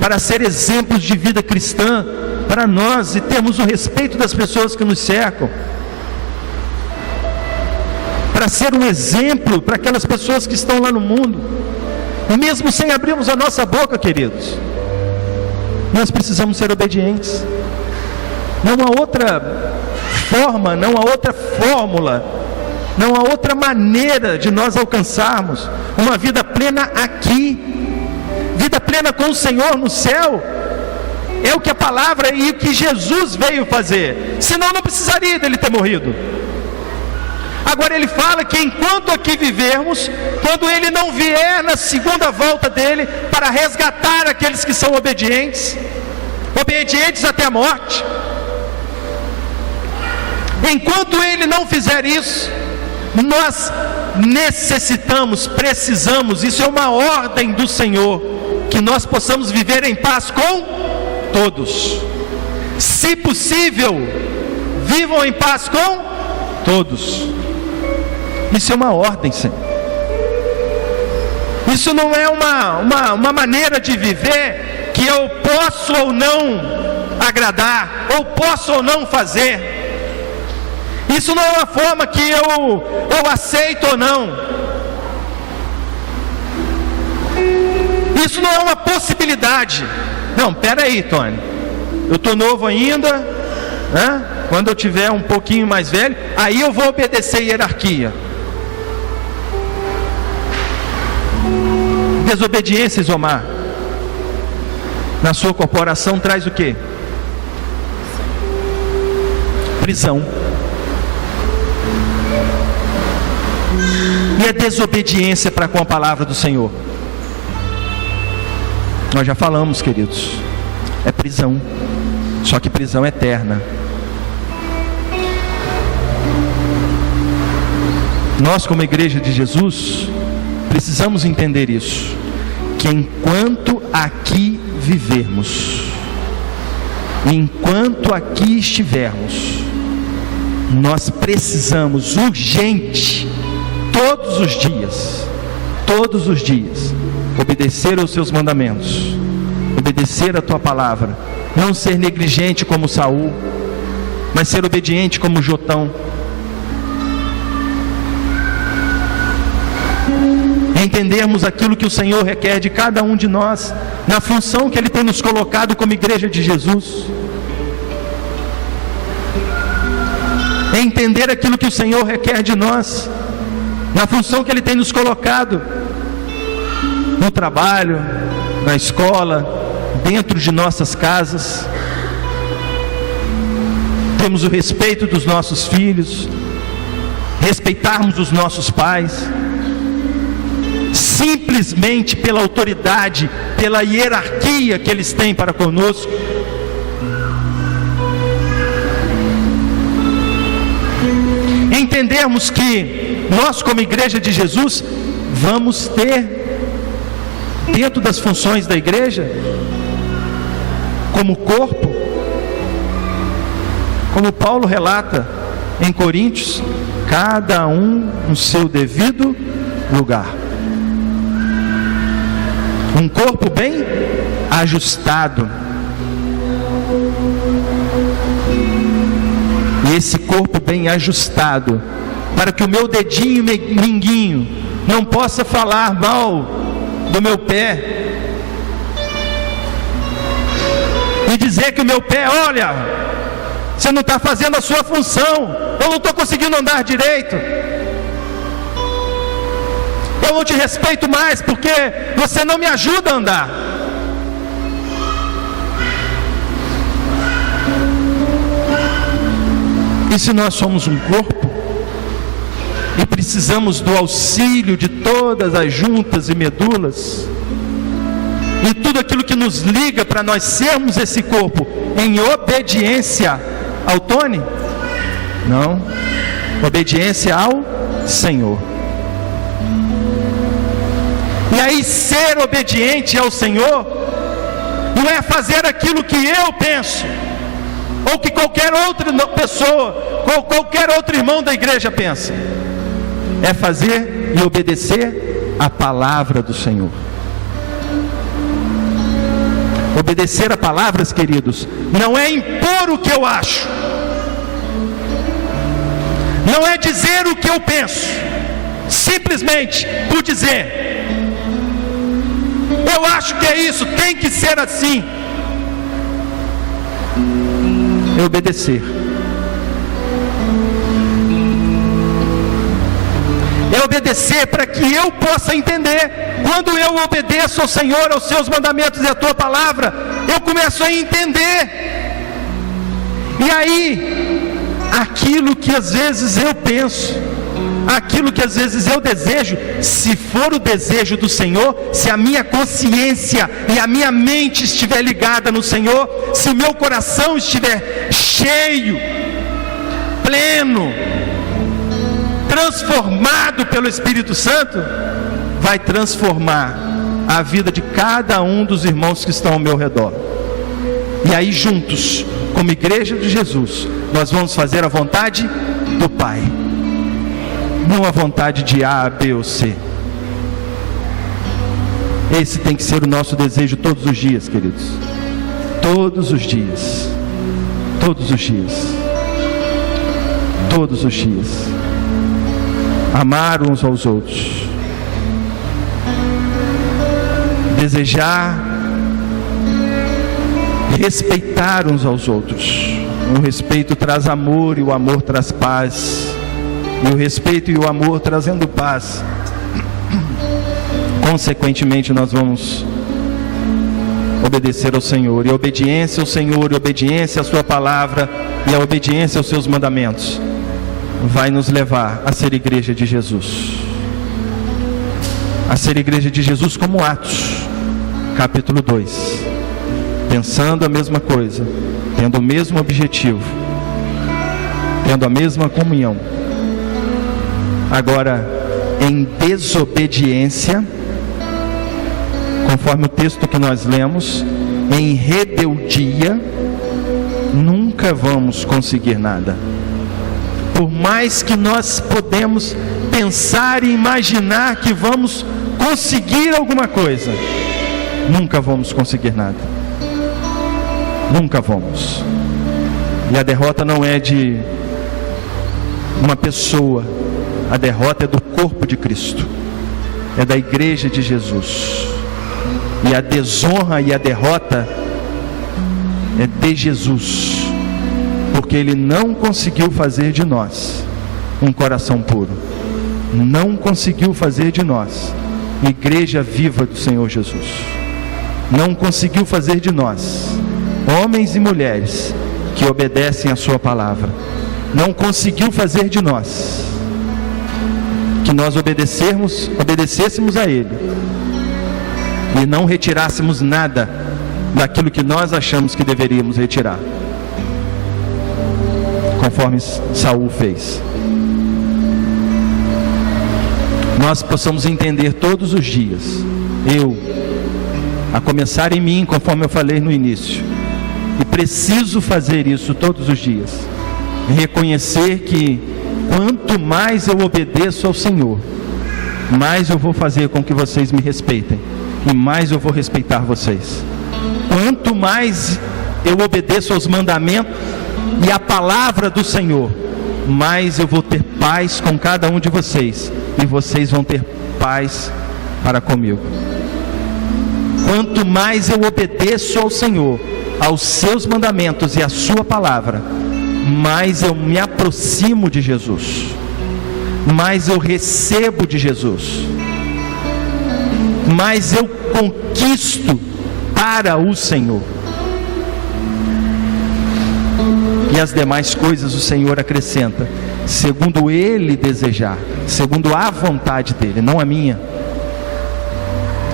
para ser exemplos de vida cristã para nós e termos o respeito das pessoas que nos cercam, para ser um exemplo para aquelas pessoas que estão lá no mundo, e mesmo sem abrirmos a nossa boca, queridos, nós precisamos ser obedientes. Não há outra forma, não há outra fórmula, não há outra maneira de nós alcançarmos uma vida plena aqui, vida plena com o Senhor no céu, é o que a palavra e o que Jesus veio fazer, senão não precisaria dele ter morrido. Agora ele fala que enquanto aqui vivermos, quando ele não vier na segunda volta dele, para resgatar aqueles que são obedientes até a morte, enquanto ele não fizer isso, nós precisamos, isso é uma ordem do Senhor, que nós possamos viver em paz com todos. Se possível, vivam em paz com todos. Isso é uma ordem, Senhor. Isso não é uma maneira de viver que eu posso ou não agradar, ou posso ou não fazer. Isso não é uma forma que eu aceito ou não. Isso não é uma possibilidade. Não, espera aí, Tony. Eu estou novo ainda, né? Quando eu tiver um pouquinho mais velho, aí eu vou obedecer a hierarquia. Desobediência, Isomar, na sua corporação traz o quê? Prisão. E a desobediência para com a palavra do Senhor? Nós já falamos, queridos, é prisão, só que prisão eterna. Nós, como igreja de Jesus, precisamos entender isso, que enquanto aqui vivermos, enquanto aqui estivermos, nós precisamos urgente, todos os dias, obedecer aos seus mandamentos, obedecer a tua palavra, não ser negligente como Saul, mas ser obediente como Jotão. Entendermos aquilo que o Senhor requer de cada um de nós, na função que Ele tem nos colocado como igreja de Jesus. Entender aquilo que o Senhor requer de nós, na função que Ele tem nos colocado, no trabalho, na escola, dentro de nossas casas. Temos o respeito dos nossos filhos, respeitarmos os nossos pais, simplesmente pela autoridade, pela hierarquia que eles têm para conosco. Entendermos que nós, como igreja de Jesus, vamos ter, dentro das funções da igreja, como corpo, como Paulo relata em Coríntios, cada um no seu devido lugar. Um corpo bem ajustado. E esse corpo bem ajustado, para que o meu dedinho minguinho não possa falar mal do meu pé e dizer que o meu pé, olha, você não está fazendo a sua função, eu não estou conseguindo andar direito, eu não te respeito mais porque você não me ajuda a andar. E se nós somos um corpo e precisamos do auxílio de todas as juntas e medulas e tudo aquilo que nos liga para nós sermos esse corpo em obediência ao Tony? Não, obediência ao Senhor. E aí, ser obediente ao Senhor não é fazer aquilo que eu penso, ou que qualquer outra pessoa, ou qualquer outro irmão da igreja pensa. É fazer e obedecer a palavra do Senhor. Obedecer a palavras, queridos, não é impor o que eu acho, não é dizer o que eu penso, simplesmente por dizer. Eu acho que é isso, tem que ser assim. É obedecer. é obedecer para que eu possa entender. Quando eu obedeço ao Senhor, aos seus mandamentos e à tua palavra, eu começo a entender. E aí, aquilo que às vezes eu penso, aquilo que às vezes eu desejo, se for o desejo do Senhor, se a minha consciência e a minha mente estiver ligada no Senhor, se o meu coração estiver cheio, pleno, transformado pelo Espírito Santo, vai transformar a vida de cada um dos irmãos que estão ao meu redor. E aí juntos, como igreja de Jesus, nós vamos fazer a vontade do Pai, não a vontade de A, B ou C. Esse tem que ser o nosso desejo todos os dias, queridos. Todos os dias. Todos os dias. Todos os dias. Amar uns aos outros. Desejar respeitar uns aos outros. O respeito traz amor e o amor traz paz. E o respeito e o amor trazendo paz, consequentemente nós vamos obedecer ao Senhor. E a obediência ao Senhor, e a obediência à sua palavra, e a obediência aos seus mandamentos vai nos levar a ser igreja de Jesus. A ser igreja de Jesus como Atos, capítulo 2. Pensando a mesma coisa, tendo o mesmo objetivo, tendo a mesma comunhão. Agora, em desobediência, conforme o texto que nós lemos, em rebeldia, nunca vamos conseguir nada. Por mais que nós podemos pensar e imaginar que vamos conseguir alguma coisa, nunca vamos conseguir nada. Nunca vamos. E a derrota não é de uma pessoa, a derrota é do corpo de Cristo, é da igreja de Jesus. E a desonra e a derrota é de Jesus, porque Ele não conseguiu fazer de nós um coração puro, não conseguiu fazer de nós igreja viva do Senhor Jesus, não conseguiu fazer de nós homens e mulheres que obedecem a sua palavra, não conseguiu fazer de nós que nós obedecêssemos a Ele e não retirássemos nada daquilo que nós achamos que deveríamos retirar, conforme Saul fez. Nós possamos entender todos os dias, a começar em mim, conforme eu falei no início, e preciso fazer isso todos os dias, reconhecer que quanto mais eu obedeço ao Senhor, mais eu vou fazer com que vocês me respeitem, e mais eu vou respeitar vocês. Quanto mais eu obedeço aos mandamentos e à palavra do Senhor, mais eu vou ter paz com cada um de vocês, e vocês vão ter paz para comigo. Quanto mais eu obedeço ao Senhor, aos seus mandamentos e à sua palavra, mais eu me aproximo de Jesus, mais eu recebo de Jesus, mais eu conquisto para o Senhor. E as demais coisas o Senhor acrescenta, segundo Ele desejar, segundo a vontade dEle, não a minha.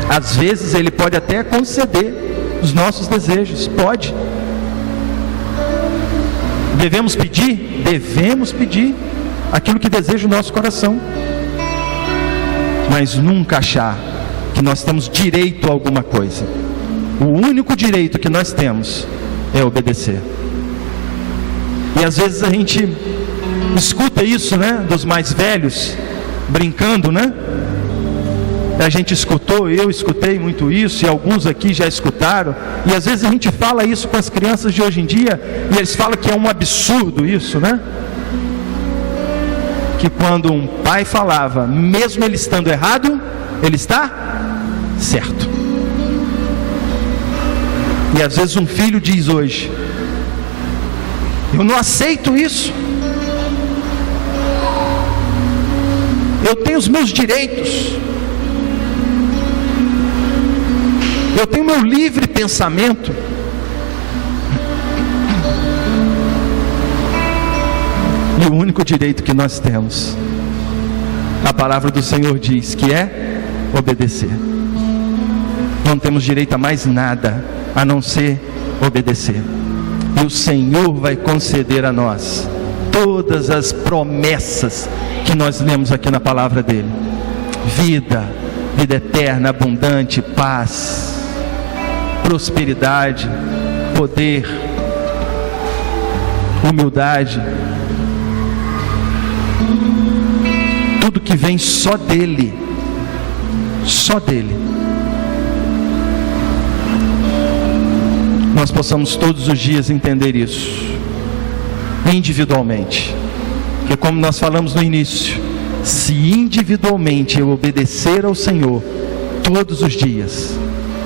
Às vezes Ele pode até conceder os nossos desejos, pode. Devemos pedir? Devemos pedir aquilo que deseja o nosso coração, mas nunca achar que nós temos direito a alguma coisa. O único direito que nós temos é obedecer. E às vezes a gente escuta isso, né, dos mais velhos, brincando, né? A gente escutou, eu escutei muito isso, e alguns aqui já escutaram, e às vezes a gente fala isso com as crianças de hoje em dia, e eles falam que é um absurdo isso, né? Que quando um pai falava, mesmo ele estando errado, ele está certo. E às vezes um filho diz hoje, eu não aceito isso. eu tenho os meus direitos, eu tenho meu livre pensamento. E o único direito que nós temos, a palavra do Senhor diz que é obedecer. Não temos direito a mais nada a não ser obedecer. E o Senhor vai conceder a nós todas as promessas que nós lemos aqui na palavra dele: vida, vida eterna, abundante, paz, prosperidade, poder, humildade, tudo que vem só dele, só dele. Nós possamos todos os dias entender isso, individualmente, porque como nós falamos no início, se individualmente eu obedecer ao Senhor todos os dias,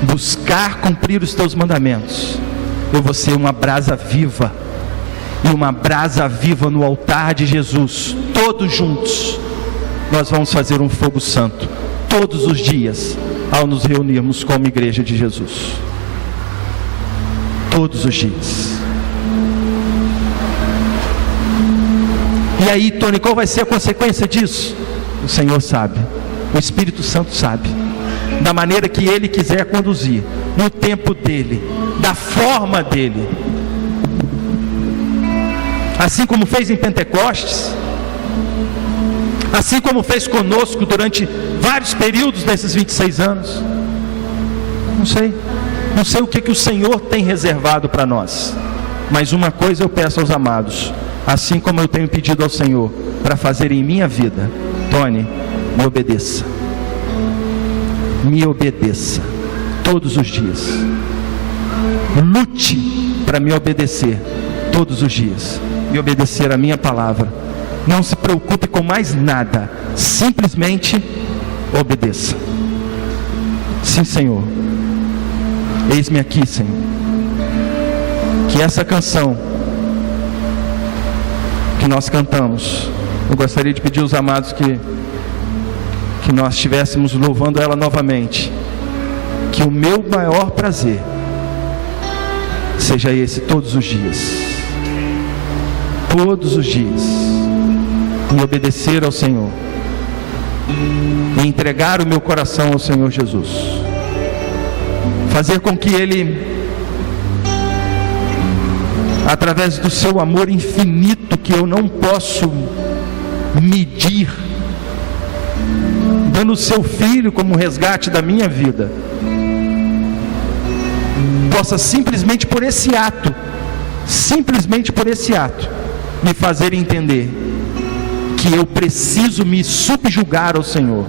buscar cumprir os teus mandamentos, eu vou ser uma brasa viva, e uma brasa viva no altar de Jesus. Todos juntos nós vamos fazer um fogo santo todos os dias ao nos reunirmos como igreja de Jesus, todos os dias. E aí, Tony, qual vai ser a consequência disso? O Senhor sabe, o Espírito Santo sabe, da maneira que Ele quiser conduzir, no tempo dEle, da forma dEle, assim como fez em Pentecostes, assim como fez conosco durante vários períodos desses 26 anos. Não sei o que o Senhor tem reservado para nós, mas uma coisa eu peço aos amados, assim como eu tenho pedido ao Senhor para fazer em minha vida: Tony, me obedeça todos os dias, lute para me obedecer todos os dias, e obedecer a minha palavra. Não se preocupe com mais nada, simplesmente obedeça. Sim, Senhor, eis-me aqui, Senhor. Que essa canção que nós cantamos, eu gostaria de pedir aos amados que nós estivéssemos louvando ela novamente. Que o meu maior prazer seja esse todos os dias, em obedecer ao Senhor, em entregar o meu coração ao Senhor Jesus, fazer com que Ele, através do seu amor infinito que eu não posso medir, dando o seu Filho como resgate da minha vida, possa simplesmente por esse ato, me fazer entender que eu preciso me subjugar ao Senhor,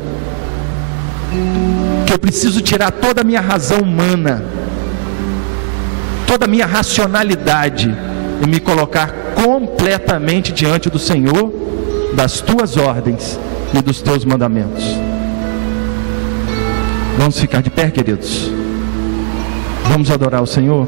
que eu preciso tirar toda a minha razão humana, toda a minha racionalidade, e me colocar completamente diante do Senhor, das tuas ordens e dos teus mandamentos. Vamos ficar de pé, queridos? Vamos adorar o Senhor?